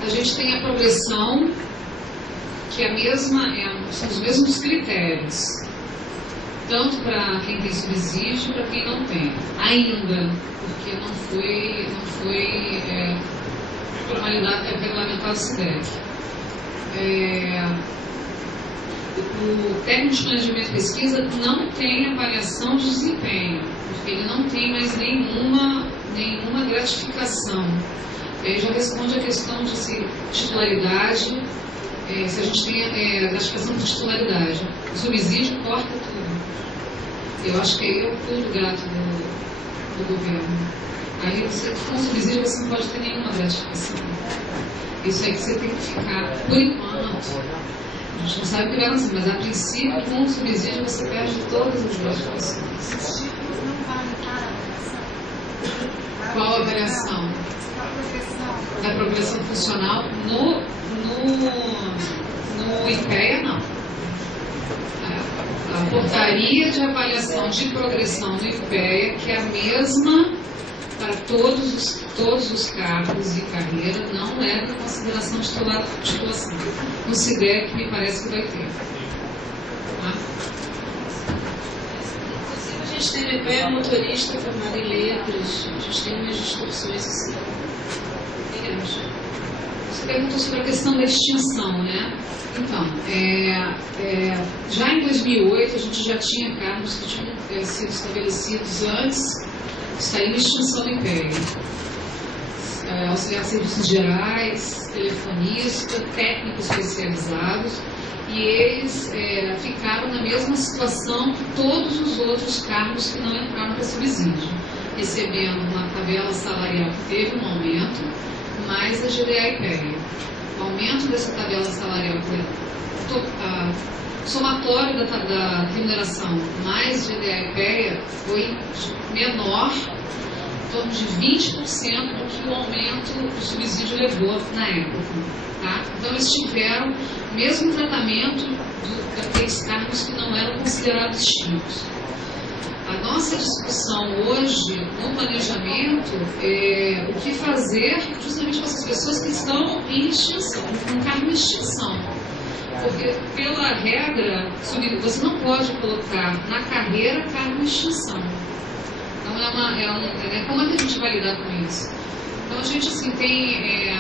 A gente tem a progressão, que é a mesma, são os mesmos critérios, tanto para quem tem subsídio para quem não tem, ainda, porque não foi regulamentado o SIDEC. O técnico de planejamento e pesquisa não tem avaliação de desempenho, porque ele não tem mais nenhuma gratificação. Já responde a questão de titularidade, se a gente tem gratificação por titularidade. O subsídio corta tudo. Eu acho que aí é o pulo do gato do governo. Aí você, com subsídio, você não pode ter nenhuma gratificação. Isso aí que você tem que ficar, por enquanto. A gente não sabe o que vai acontecer, mas a princípio, com o subsídio, você perde todas as gratificações. Qual a variação? Da progressão funcional no IPEA, não. A portaria de avaliação de progressão no IPEA, que é a mesma para todos os cargos e carreira, não leva em consideração titulação. No SIDEC, me parece que vai ter. A gente tem no IPEA motorista formado em letras, a gente tem umas distorções assim. Você perguntou sobre a questão da extinção, né? Então, já em 2008 a gente já tinha cargos que tinham sido estabelecidos antes, está em extinção do IPEA. Auxiliar de serviços gerais, telefonista, técnicos especializados, e eles ficaram na mesma situação que todos os outros cargos que não entraram para subsídio, recebendo uma tabela salarial que teve um aumento, mais a GDA IPEA. O aumento dessa tabela salarial foi somatório da remuneração mais GDA e PEA foi menor, em torno de 20% do que o aumento do subsídio levou na época. Tá? Então eles tiveram o mesmo tratamento daqueles cargos que não eram considerados extintos. A nossa discussão hoje no planejamento é o que fazer justamente com essas pessoas que estão em extinção, com cargo em extinção. Porque, pela regra, você não pode colocar na carreira cargo em extinção. Então, como é que a gente vai lidar com isso? Então, a gente assim, tem,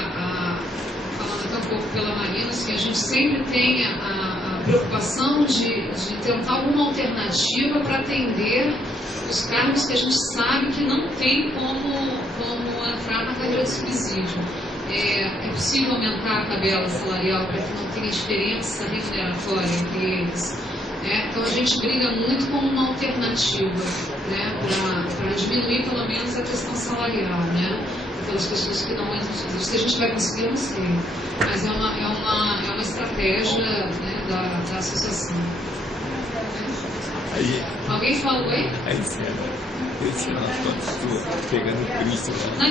falando até um pouco pela Marina, assim, a gente sempre tem a preocupação de tentar alguma alternativa para atender os cargos que a gente sabe que não tem como entrar na carreira de subsídio. É possível aumentar a tabela salarial para que não tenha diferença remuneratória entre eles. Então a gente briga muito com uma alternativa, para diminuir pelo menos a questão salarial, aquelas pessoas que não entram no subsídio. Se a gente vai conseguir, eu não sei, mas é uma estratégia da associação. Alguém falou aí? Esse ano estou pegando Cristo. Na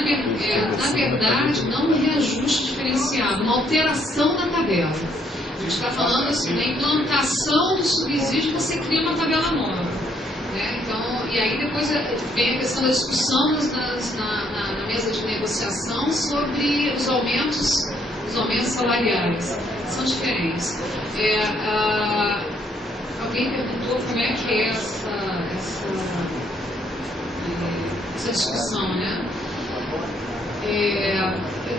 verdade, não um reajuste diferenciado, uma alteração na tabela. A gente está falando assim, da implantação do subsídio, você cria uma tabela nova. Então, e aí depois vem a questão da discussão na mesa de negociação sobre os aumentos salariais. São diferentes. Alguém perguntou como é que é essa discussão,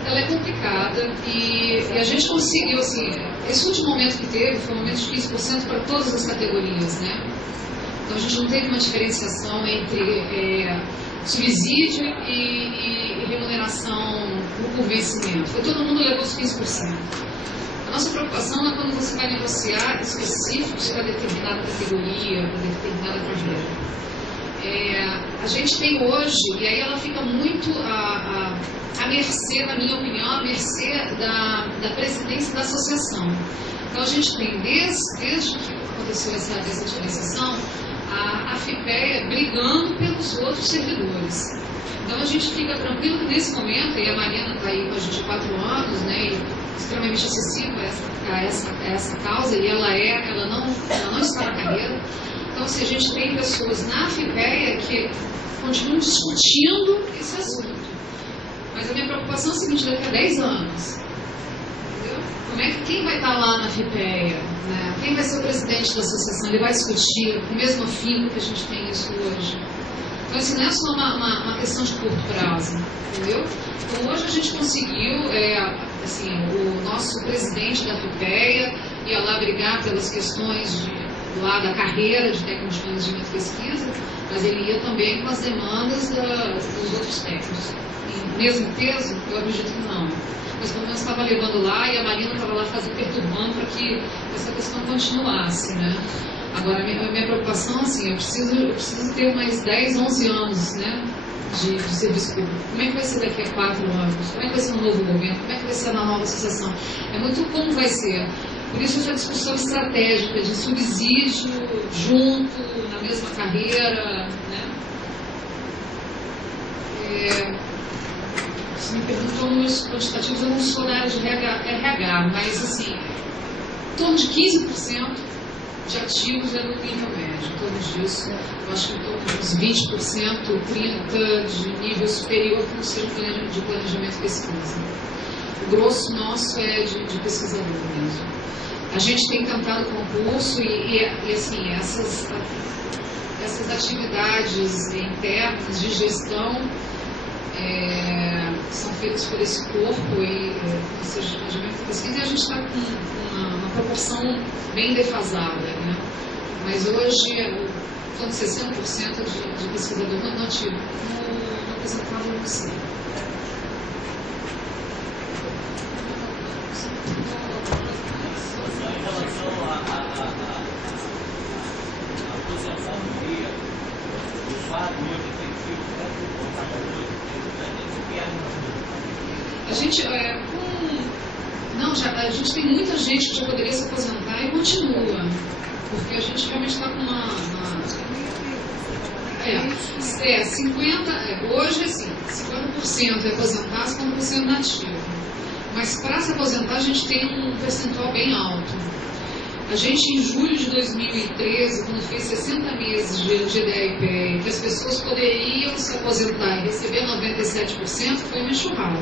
ela é complicada e a gente conseguiu, assim, esse último aumento que teve foi um aumento de 15% para todas as categorias, Então a gente não teve uma diferenciação entre subsídio e remuneração por vencimento. Todo mundo levou os 15%. A nossa preocupação é quando você vai negociar específicos para determinada categoria, para determinada carreira. A gente tem hoje, e aí ela fica muito à mercê, na minha opinião, à mercê da presidência da associação. Então a gente tem, desde que aconteceu essa diferenciação, a FIPEA brigando pelos outros servidores. Então a gente fica tranquilo que nesse momento, e a Marina está aí com a gente há 4 anos, e extremamente acessível a essa causa, e ela não está na carreira. Então, assim, a gente tem pessoas na FIPEA que continuam discutindo esse assunto. Mas a minha preocupação é a seguinte: daqui a 10 anos, entendeu? Quem vai estar lá na FIPEA? Quem vai ser o presidente da associação? Ele vai discutir com o mesmo afinco que a gente tem isso hoje. Então, assim, não é só uma questão de curto prazo, entendeu? Então, hoje a gente conseguiu, o nosso presidente da FIPEA ia lá brigar pelas questões da carreira de técnico de planejamento e pesquisa, mas ele ia também com as demandas dos outros técnicos. Em mesmo peso? Eu acredito que não. Mas pelo menos estava levando lá e a Marina estava lá perturbando para que essa questão continuasse, Agora, a minha preocupação, assim, eu preciso ter mais 10, 11 anos, de serviço público. Como é que vai ser daqui a 4 anos? Como é que vai ser no novo governo? Como é que vai ser na nova associação? É muito como vai ser. Por isso essa discussão estratégica de subsídio junto, na mesma carreira, Se me perguntam números quantitativos, eu não sou da área de RH, mas assim, em torno de 15% de ativos é no nível médio, em torno disso. Eu acho que em torno de uns 20%, 30% de nível superior que não seja de planejamento e pesquisa. O grosso nosso é de pesquisador mesmo. A gente tem tentado concurso e assim, essas atividades internas de gestão são feitas por esse corpo, seja de planejamento e pesquisa, e a gente está com uma proporção bem defasada, Mas hoje, em torno de 60% de pesquisador não ativo, não apresentava no CIE. Em relação à aposentadoria, o fato hoje tem sido tanto a gente, Não, a gente tem muita gente que já poderia se aposentar e continua. Porque a gente realmente está com hoje, assim, 50% é aposentar, 50% nativo. Mas para se aposentar, a gente tem um percentual bem alto. A gente, em julho de 2013, quando fez 60 meses de GDA-IPEA, que as pessoas poderiam se aposentar e receber 97%, foi uma enxurrada.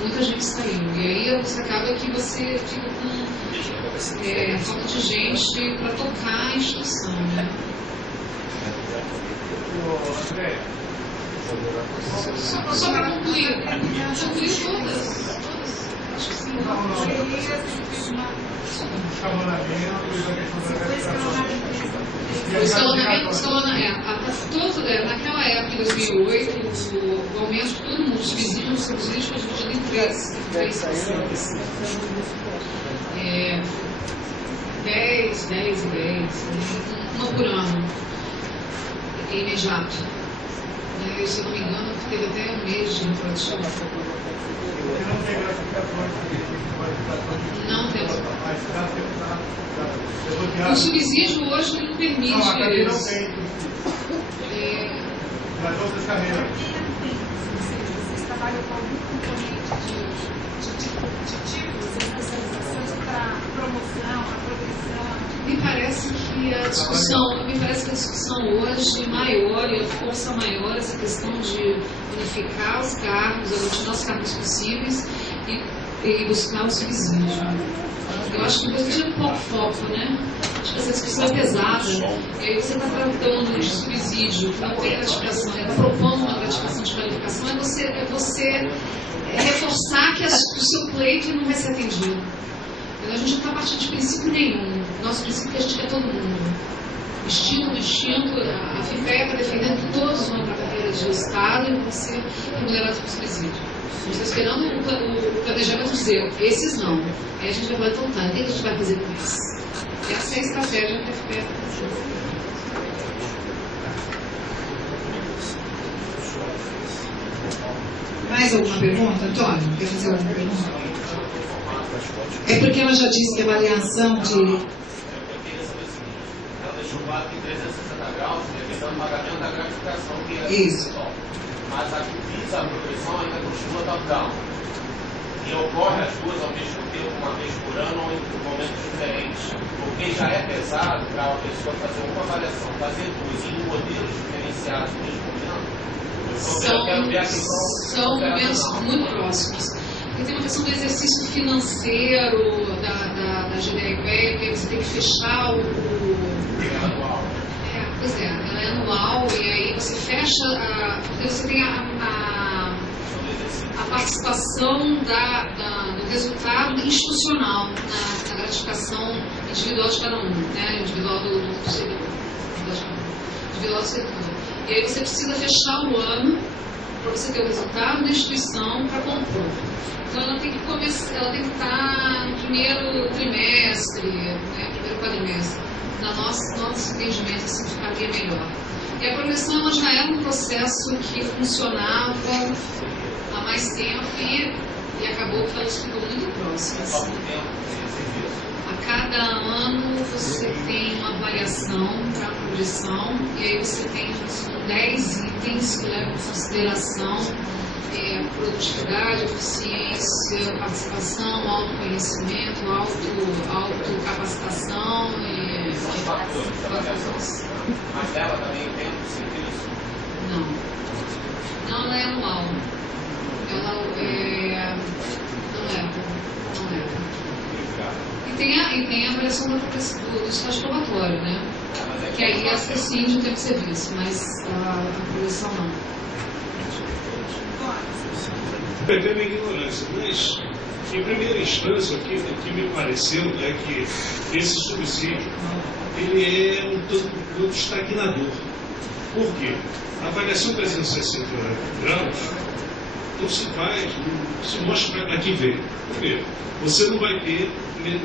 Muita gente saiu. E aí você acaba que você fica com falta de gente para tocar a instituição, né? Só para concluir todas. Acho que sim. Naquela época, em 2008, o aumento de todo mundo, os subsídios foi dividido em três parcelas. 10 e 10, uma por ano, imediato. Se eu não me engano, teve até um mês de retroativo. Não tem. O subsídio hoje não permite isso. Nas outras carreiras. Vocês trabalham com algum componente de títulos, especializações para promoção, para progressão? Me parece que a discussão hoje maior e a força maior é essa questão de unificar os cargos, aglutinar os cargos possíveis e buscar o subsídio. Eu acho que depois tira um pouco foco, né? Acho que essa discussão é pesada. E aí você está tratando de subsídio, que não tem gratificação, está propondo uma gratificação de qualificação, é você reforçar que o seu pleito não vai ser atendido. A gente não está partindo de princípio nenhum. Nosso princípio é que a gente quer todo mundo. Instinto, a FIPEA está defendendo que todos vão para a carreira de Estado e vão ser remunerados por subsídio. A gente está esperando o planejamento dizer, esses não. Aí a gente vai falar, então tá, o que a gente vai fazer com isso? Essa é a estratégia que a FIPEA está fazendo. Mais alguma pergunta, Antônio? Quer fazer alguma pergunta? É porque ela já disse que a avaliação de... Ela deixou claro que 360 graus é o pagamento da gratificação que é isso. Mas a que visa a progressão ainda continua top-down. E ocorre as duas ao mesmo tempo, uma vez por ano ou em momentos diferentes. Porque já é pesado para uma pessoa fazer uma avaliação, fazer duas em modelos diferenciados no mesmo momento. São momentos muito próximos. Porque tem uma questão do exercício financeiro da GDA-IPEA, que você tem que fechar o... Pois é, ela é anual, e aí você fecha, porque você tem a participação do resultado institucional na gratificação individual de cada um, né? Individual do servidor. Individual do servidor. E aí você precisa fechar o ano para você ter o resultado da instituição para compor. Então ela tem que começar, ela tem que estar no primeiro trimestre, né, primeiro quadrimestre. Na nosso entendimento, assim, ficaria melhor. E a progressão ela já era um processo que funcionava há mais tempo e acabou que elas ficam muito próximas. A cada ano você tem uma variação para a progressão e aí você tem 10 itens que levam em consideração produtividade, eficiência, participação, autoconhecimento, autocapacitação e... Mas ela também tem um sentido? Não, ela é anual. Ela não é. E tem a avaliação do estágio probatório, né? Que aí é acessível de tempo de serviço, mas a progressão não. Perdeu minha ignorância, mas em primeira instância o que me pareceu é que esse subsídio ele é um tanto estagnador. Por quê? A avaliação 360 graus não se mostra para que veio. Primeiro, você não vai ter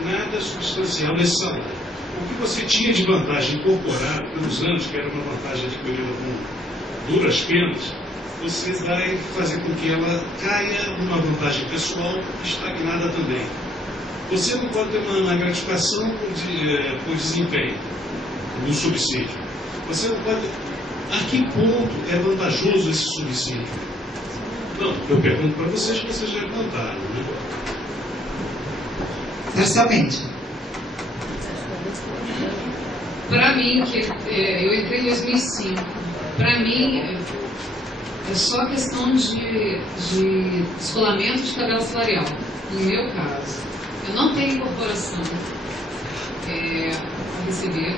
nada substancial nesse salário. O que você tinha de vantagem incorporada pelos anos, que era uma vantagem adquirida com duras penas, você vai fazer com que ela caia numa vantagem pessoal estagnada também. Você não pode ter uma gratificação por desempenho, no subsídio. Você não pode... A que ponto é vantajoso esse subsídio? Não, eu pergunto para vocês que vocês levantaram, né? Certamente. Para mim, que eu entrei em 2005, para mim é só questão de descolamento de tabela salarial, no meu caso. Eu não tenho incorporação a receber,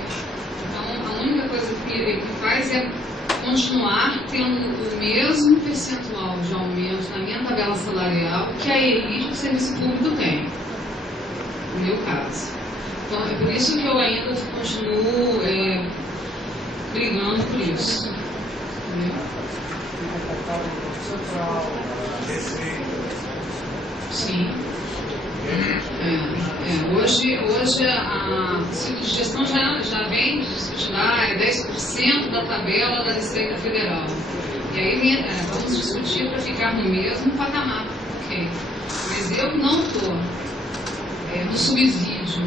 então a única coisa que faz é continuar tendo o mesmo percentual de aumento na minha tabela salarial que a EIS do Serviço Público tem, no meu caso. Então é por isso que eu ainda continuo brigando por isso. Sim. Hoje a ciclo de gestão já vem discutindo, é 10% da tabela da Receita Federal. E aí vamos discutir para ficar no mesmo patamar. Ok. Mas eu não estou no subsídio.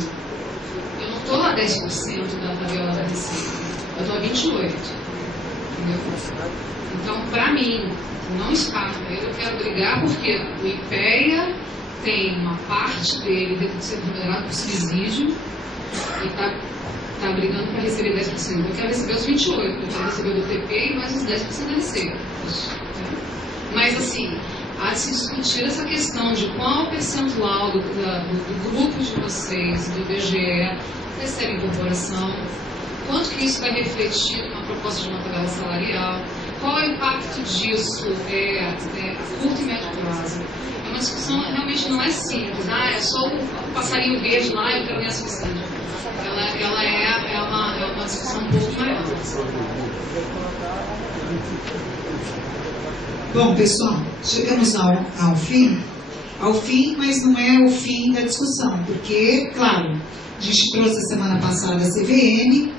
Eu não estou a 10% da tabela da Receita. Eu estou a 28%. Entendeu? Então, para mim, não escapa. Eu quero brigar porque o IPEA tem uma parte dele sendo remunerado por subsídio e está brigando para receber 10%. Eu quero receber os 28%, eu quero receber do TP e mais os 10% da receita. Mas, assim, há de se discutir essa questão de qual percentual do grupo de vocês, do IBGE, recebe incorporação, quanto que isso vai refletir numa proposta de uma tabela salarial, qual é o impacto disso a curto e médio prazo. É uma discussão realmente não é simples, é só o passarinho verde lá e eu quero ganhar subsídio. Ela é uma discussão um pouco maior. Bom, pessoal, chegamos ao fim, mas não é o fim da discussão, porque, claro, a gente trouxe a semana passada a CVM,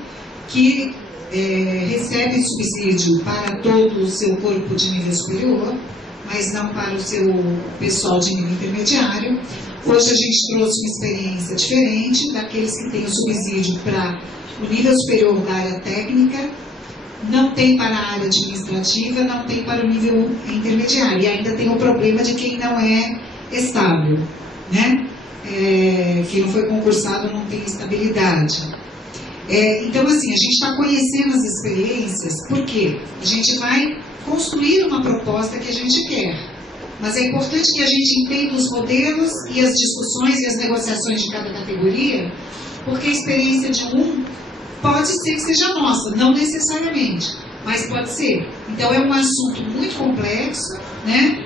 que recebe subsídio para todo o seu corpo de nível superior, mas não para o seu pessoal de nível intermediário. Hoje a gente trouxe uma experiência diferente daqueles que têm o subsídio para o nível superior da área técnica, não tem para a área administrativa, não tem para o nível intermediário. E ainda tem o problema de quem não é estável, né? Quem não foi concursado não tem estabilidade. Então, assim, a gente está conhecendo as experiências, porque a gente vai construir uma proposta que a gente quer. Mas é importante que a gente entenda os modelos e as discussões e as negociações de cada categoria, porque a experiência de um pode ser que seja nossa, não necessariamente, mas pode ser. Então é um assunto muito complexo, né?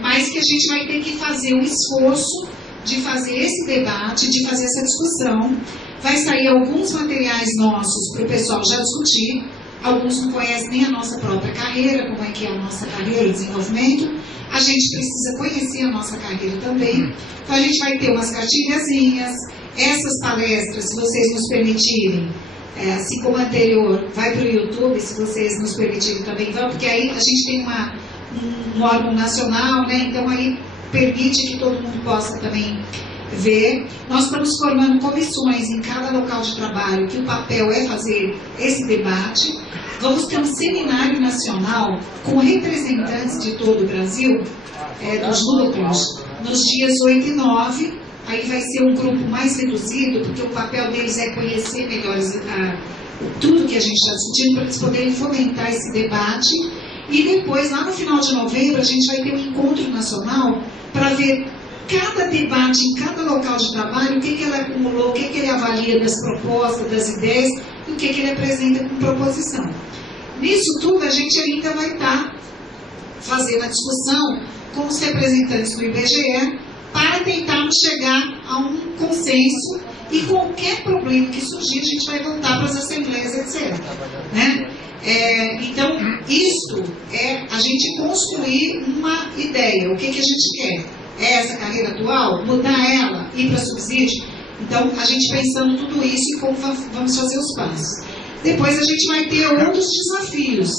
Mas que a gente vai ter que fazer um esforço de fazer esse debate, de fazer essa discussão. Vai sair alguns materiais nossos para o pessoal já discutir. Alguns não conhecem nem a nossa própria carreira, como é que é a nossa carreira, o desenvolvimento. A gente precisa conhecer a nossa carreira também. Então a gente vai ter umas cartilhazinhas. Essas palestras, se vocês nos permitirem, assim como a anterior, vai para o YouTube, se vocês nos permitirem também, vão, porque aí a gente tem um órgão nacional, né? Então aí permite que todo mundo possa também ver. Nós estamos formando comissões em cada local de trabalho, que o papel é fazer esse debate. Vamos ter um seminário nacional com representantes de todo o Brasil, dos núcleos, nos dias 8 e 9. Aí vai ser um grupo mais reduzido, porque o papel deles é conhecer melhor tudo que a gente está discutindo, para eles poderem fomentar esse debate. E depois, lá no final de novembro, a gente vai ter um encontro nacional para ver cada debate em cada local de trabalho, o que ele acumulou, o que ele avalia das propostas, das ideias, e o que ele apresenta como proposição. Nisso tudo, a gente ainda vai estar fazendo a discussão com os representantes do IBGE, para tentarmos chegar a um consenso, e qualquer problema que surgir, a gente vai voltar para as assembleias, etc. Né? Então, isto é a gente construir uma ideia. O que a gente quer? É essa carreira atual? Mudar ela? Ir para subsídio? Então, a gente pensando tudo isso e como vamos fazer os passos. Depois a gente vai ter outros desafios.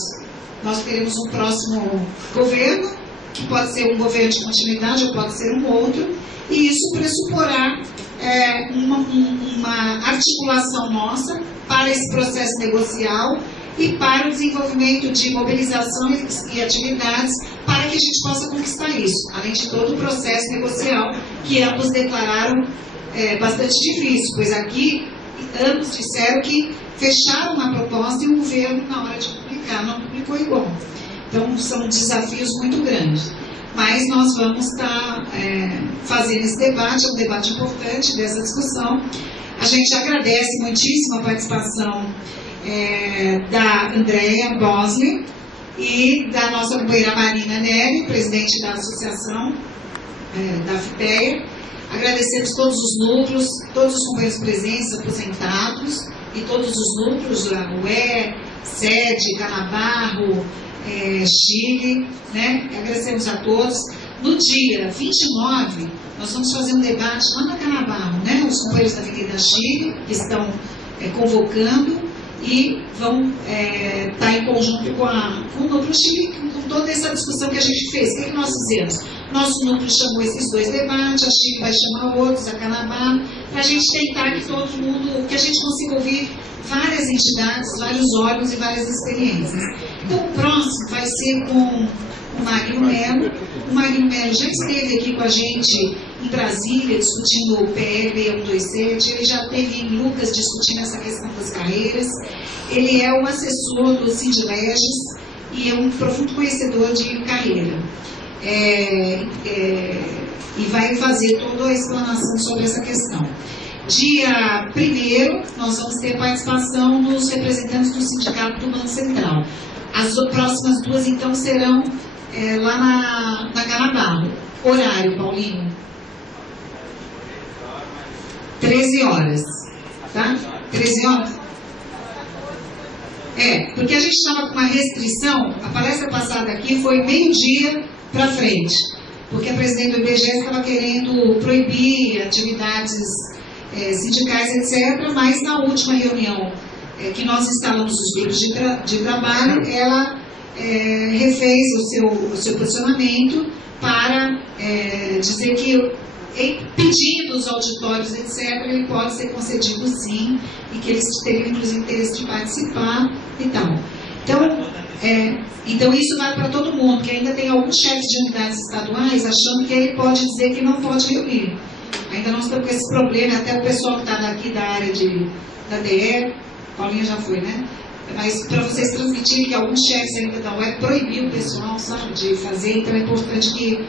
Nós teremos um próximo governo, que pode ser um governo de continuidade ou pode ser um outro, e isso pressuporá uma articulação nossa para esse processo negocial e para o desenvolvimento de mobilização e atividades para que a gente possa conquistar isso, além de todo o processo negocial que ambos declararam bastante difícil, pois aqui ambos disseram que fecharam uma proposta e o governo, na hora de publicar, não publicou igual. Então, são desafios muito grandes. Mas nós vamos estar fazendo esse debate, é um debate importante dessa discussão. A gente agradece muitíssimo a participação da Andrea Bosley e da nossa companheira Marina Neri, presidente da associação da FIPEA. Agradecemos todos os núcleos, todos os companheiros presentes, aposentados, e todos os núcleos, UE, Sede, Canabarro, Chile, né? Agradecemos a todos. No dia 29, nós vamos fazer um debate lá na Canabarro, né? Os companheiros da Avenida Chile, que estão convocando, e vão estar em conjunto com o Núcleo Chile, com toda essa discussão que a gente fez. O que nós fizemos? Nosso núcleo chamou esses dois debates, a Chile vai chamar outros, a Canabarro, para a gente tentar que todo mundo, que a gente consiga ouvir várias entidades, vários órgãos e várias experiências. Então, o próximo vai ser com o Magno Melo. O Magno Melo já esteve aqui com a gente em Brasília, discutindo o PL 6127, ele já esteve em Lucas discutindo essa questão das carreiras. Ele é o assessor do Sindileges e é um profundo conhecedor de carreira. E vai fazer toda a explanação sobre essa questão. Dia 1º, nós vamos ter participação dos representantes do Sindicato do Banco Central. As próximas duas, então, serão lá na Canabarro. Horário, Paulinho? 13 horas. Tá? 13 horas? Porque a gente estava com uma restrição, a palestra passada aqui foi meio-dia para frente, porque a presidente do IBGE estava querendo proibir atividades sindicais, etc., mas na última reunião que nós instalamos os grupos de trabalho, ela refez o seu posicionamento para dizer que, pedindo os auditórios, etc., ele pode ser concedido sim, e que eles teriam, inclusive, interesse de participar e tal. Então isso vai para todo mundo, que ainda tem alguns chefes de unidades estaduais achando que ele pode dizer que não pode reunir. Ainda não estamos com esse problema, até o pessoal que está daqui da área da DE, Paulinha já foi, né? Mas para vocês transmitirem que alguns chefes ainda da UE proibiu o pessoal, sabe, de fazer, então é importante que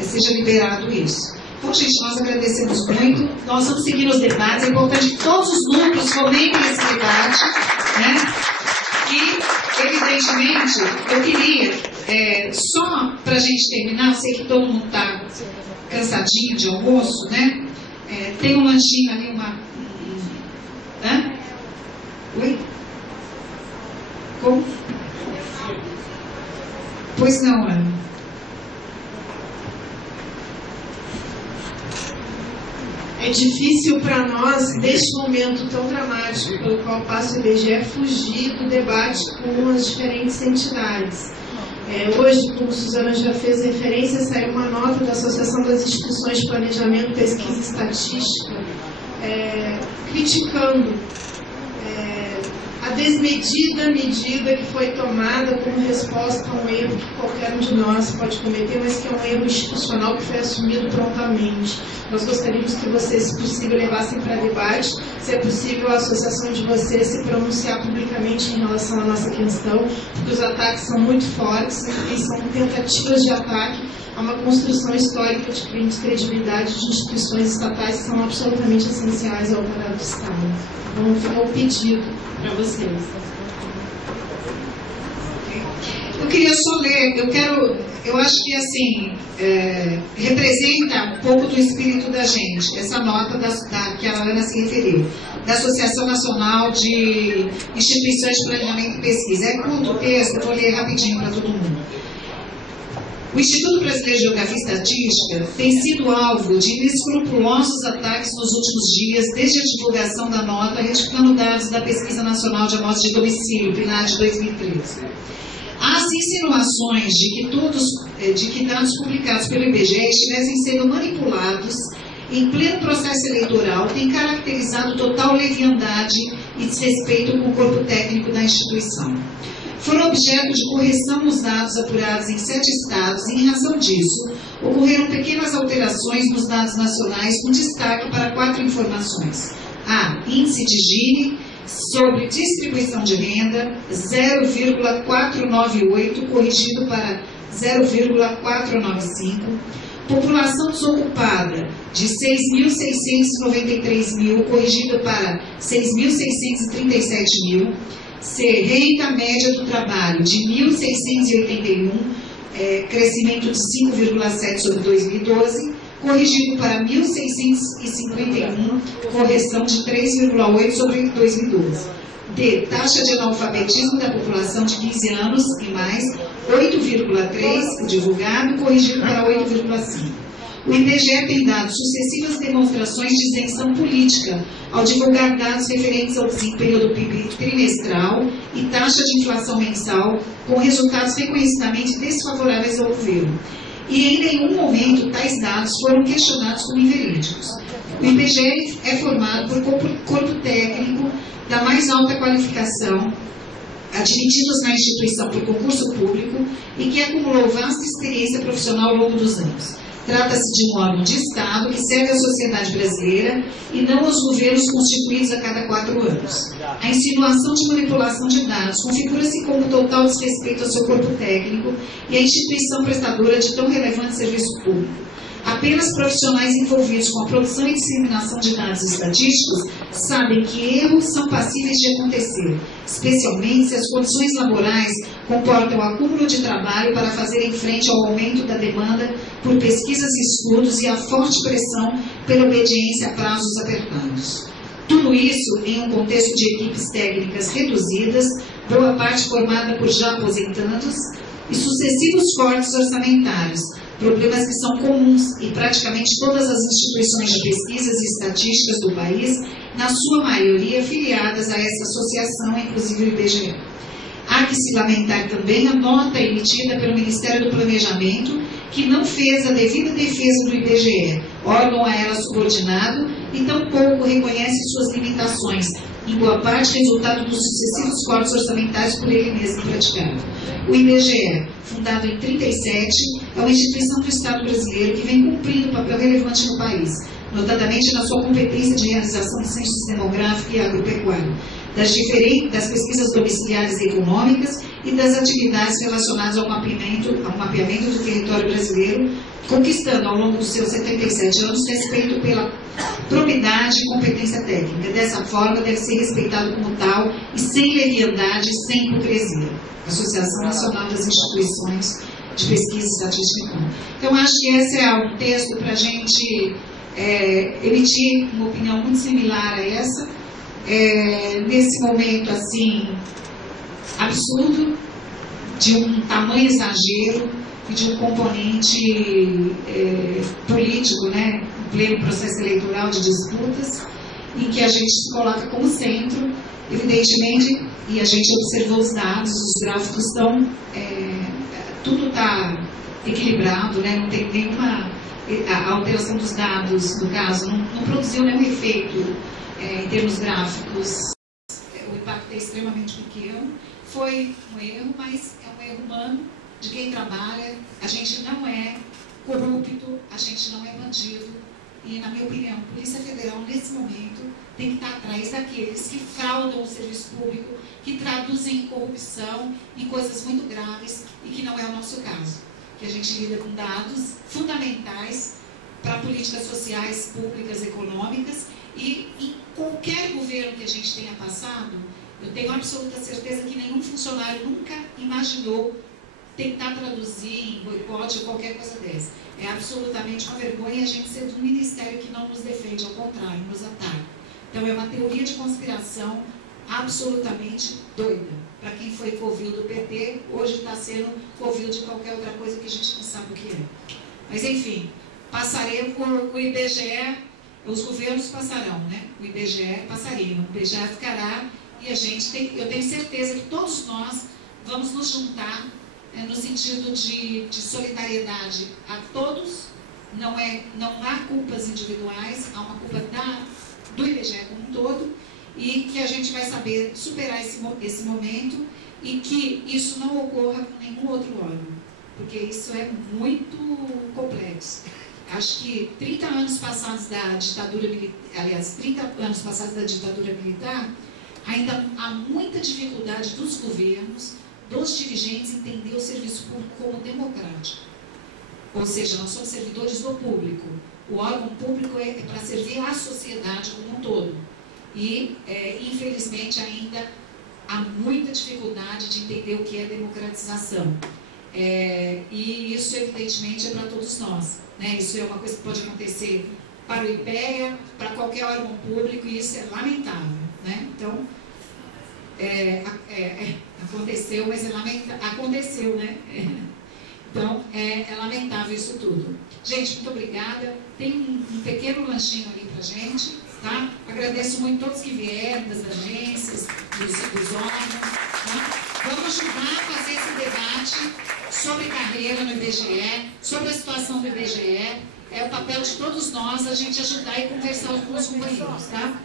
seja liberado isso. Então, gente, nós agradecemos muito, nós vamos seguir nos debates, é importante que todos os núcleos fomentem esse debate, né? E, evidentemente, eu queria, só para a gente terminar, eu sei que todo mundo está cansadinho de almoço, né? Tem um lanchinho ali, Oi? Como? Pois não, Ana. É difícil para nós, neste momento tão dramático pelo qual passa o IBGE, fugir do debate com as diferentes entidades. Hoje, como Suzana já fez referência, saiu uma nota da Associação das Instituições de Planejamento, Pesquisa e Estatística, criticando a desmedida medida que foi tomada como resposta a um erro que qualquer um de nós pode cometer, mas que é um erro institucional que foi assumido prontamente. Nós gostaríamos que vocês, se possível, levassem para debate, se é possível a associação de vocês se pronunciar publicamente em relação à nossa questão, porque os ataques são muito fortes e são tentativas de ataque a uma construção histórica de credibilidade de instituições estatais que são absolutamente essenciais ao aparato do Estado. Então, fica o pedido para vocês. Eu queria só ler, eu acho que assim, representa um pouco do espírito da gente, essa nota que a Ana se referiu, da Associação Nacional de Instituições de Planejamento e Pesquisa. É curto o texto, vou ler rapidinho para todo mundo. O Instituto Brasileiro de Geografia e Estatística tem sido alvo de inescrupulosos ataques nos últimos dias, desde a divulgação da nota retificando dados da Pesquisa Nacional de Amostras de Domicílio, PNAD 2013. As insinuações de que dados publicados pelo IBGE estivessem sendo manipulados em pleno processo eleitoral têm caracterizado total leviandade e desrespeito com o corpo técnico da instituição. Foram objeto de correção nos dados apurados em 7 estados e, em razão disso, ocorreram pequenas alterações nos dados nacionais, com destaque para 4 informações. A. Índice de Gini sobre distribuição de renda, 0,498, corrigido para 0,495. População desocupada, de 6.693 mil, corrigido para 6.637 mil. C. Renda média do trabalho, de 1.681, crescimento de 5,7 sobre 2012, corrigido para 1.651, correção de 3,8 sobre 2012. D. Taxa de analfabetismo da população de 15 anos e mais, 8,3, divulgado, corrigido para 8,5. O IBGE tem dado sucessivas demonstrações de isenção política ao divulgar dados referentes ao desempenho do PIB trimestral e taxa de inflação mensal, com resultados reconhecidamente desfavoráveis ao governo. E em nenhum momento tais dados foram questionados como inverídicos. O IBGE é formado por corpo técnico da mais alta qualificação, admitidos na instituição por concurso público e que acumulou vasta experiência profissional ao longo dos anos. Trata-se de um órgão de Estado que serve à sociedade brasileira e não aos governos constituídos a cada 4 anos. A insinuação de manipulação de dados configura-se como total desrespeito ao seu corpo técnico e à instituição prestadora de tão relevante serviço público. Apenas profissionais envolvidos com a produção e disseminação de dados estatísticos sabem que erros são passíveis de acontecer, especialmente se as condições laborais comportam acúmulo de trabalho para fazerem frente ao aumento da demanda por pesquisas e estudos e a forte pressão pela obediência a prazos apertados. Tudo isso em um contexto de equipes técnicas reduzidas, boa parte formada por já aposentados, e sucessivos cortes orçamentários, problemas que são comuns em praticamente todas as instituições de pesquisas e estatísticas do país, na sua maioria filiadas a essa associação, inclusive o IBGE. Há que se lamentar também a nota emitida pelo Ministério do Planejamento, que não fez a devida defesa do IBGE, órgão a ela subordinado, e tampouco reconhece suas limitações, em boa parte resultado dos sucessivos cortes orçamentários por ele mesmo praticado. O IBGE, fundado em 1937, é uma instituição do Estado brasileiro que vem cumprindo um papel relevante no país, notadamente na sua competência de realização de censos demográfico e agropecuário, das pesquisas domiciliares e econômicas e das atividades relacionadas ao mapeamento do território brasileiro, conquistando ao longo dos seus 77 anos respeito pela probidade e competência técnica. Dessa forma, deve ser respeitado como tal e sem leviandade e sem hipocrisia. Associação Nacional das Instituições de Pesquisa Estatística e Econômica. Então, acho que esse é um texto para a gente emitir uma opinião muito similar a essa, nesse momento, assim, absurdo, de um tamanho exagero e de um componente político, né, em pleno processo eleitoral de disputas, em que a gente se coloca como centro, evidentemente, e a gente observou os dados, os gráficos estão, tudo está equilibrado, né, não tem nenhuma, a alteração dos dados, no caso, não produziu nenhum efeito em termos gráficos, o impacto é extremamente pequeno, foi um erro, mas é um erro humano de quem trabalha, a gente não é corrupto, a gente não é bandido, e, na minha opinião, a Polícia Federal, nesse momento, tem que estar atrás daqueles que fraudam o serviço público, que traduzem corrupção em coisas muito graves e que não é o nosso caso. Que a gente lida com dados fundamentais para políticas sociais, públicas, econômicas, e em qualquer governo que a gente tenha passado, eu tenho absoluta certeza que nenhum funcionário nunca imaginou tentar traduzir em boicote ou qualquer coisa dessa. É absolutamente uma vergonha a gente ser de um ministério que não nos defende, ao contrário, nos ataca. Então é uma teoria de conspiração absolutamente doida. Para quem foi covil do PT, hoje está sendo covil de qualquer outra coisa que a gente não sabe o que é. Mas enfim, passaremos por o IBGE, os governos passarão, né? O IBGE passaria, o IBGE ficará, e a gente tem, eu tenho certeza que todos nós vamos nos juntar no sentido de solidariedade a todos. Não há culpas individuais, há uma culpa do IBGE como um todo, e que a gente vai saber superar esse momento e que isso não ocorra com nenhum outro órgão, porque isso é muito complexo. Acho que 30 anos passados da ditadura militar, aliás, 30 anos passados da ditadura militar, ainda há muita dificuldade dos governos, dos dirigentes, entender o serviço público como democrático. Ou seja, nós somos servidores do público. O órgão público é para servir à sociedade como um todo. E, infelizmente, ainda há muita dificuldade de entender o que é democratização. E isso, evidentemente, é para todos nós, né? Isso é uma coisa que pode acontecer para o IPEA, para qualquer órgão público, e isso é lamentável, né? Então, aconteceu, mas aconteceu, né? Então, é lamentável isso tudo. Gente, muito obrigada. Tem um pequeno lanchinho ali pra gente, tá? Agradeço muito a todos que vieram, das agências, dos órgãos, tá? Vamos ajudar a fazer esse debate sobre carreira no IBGE, sobre a situação do IBGE. É o papel de todos nós a gente ajudar e conversar com os companheiros, tá?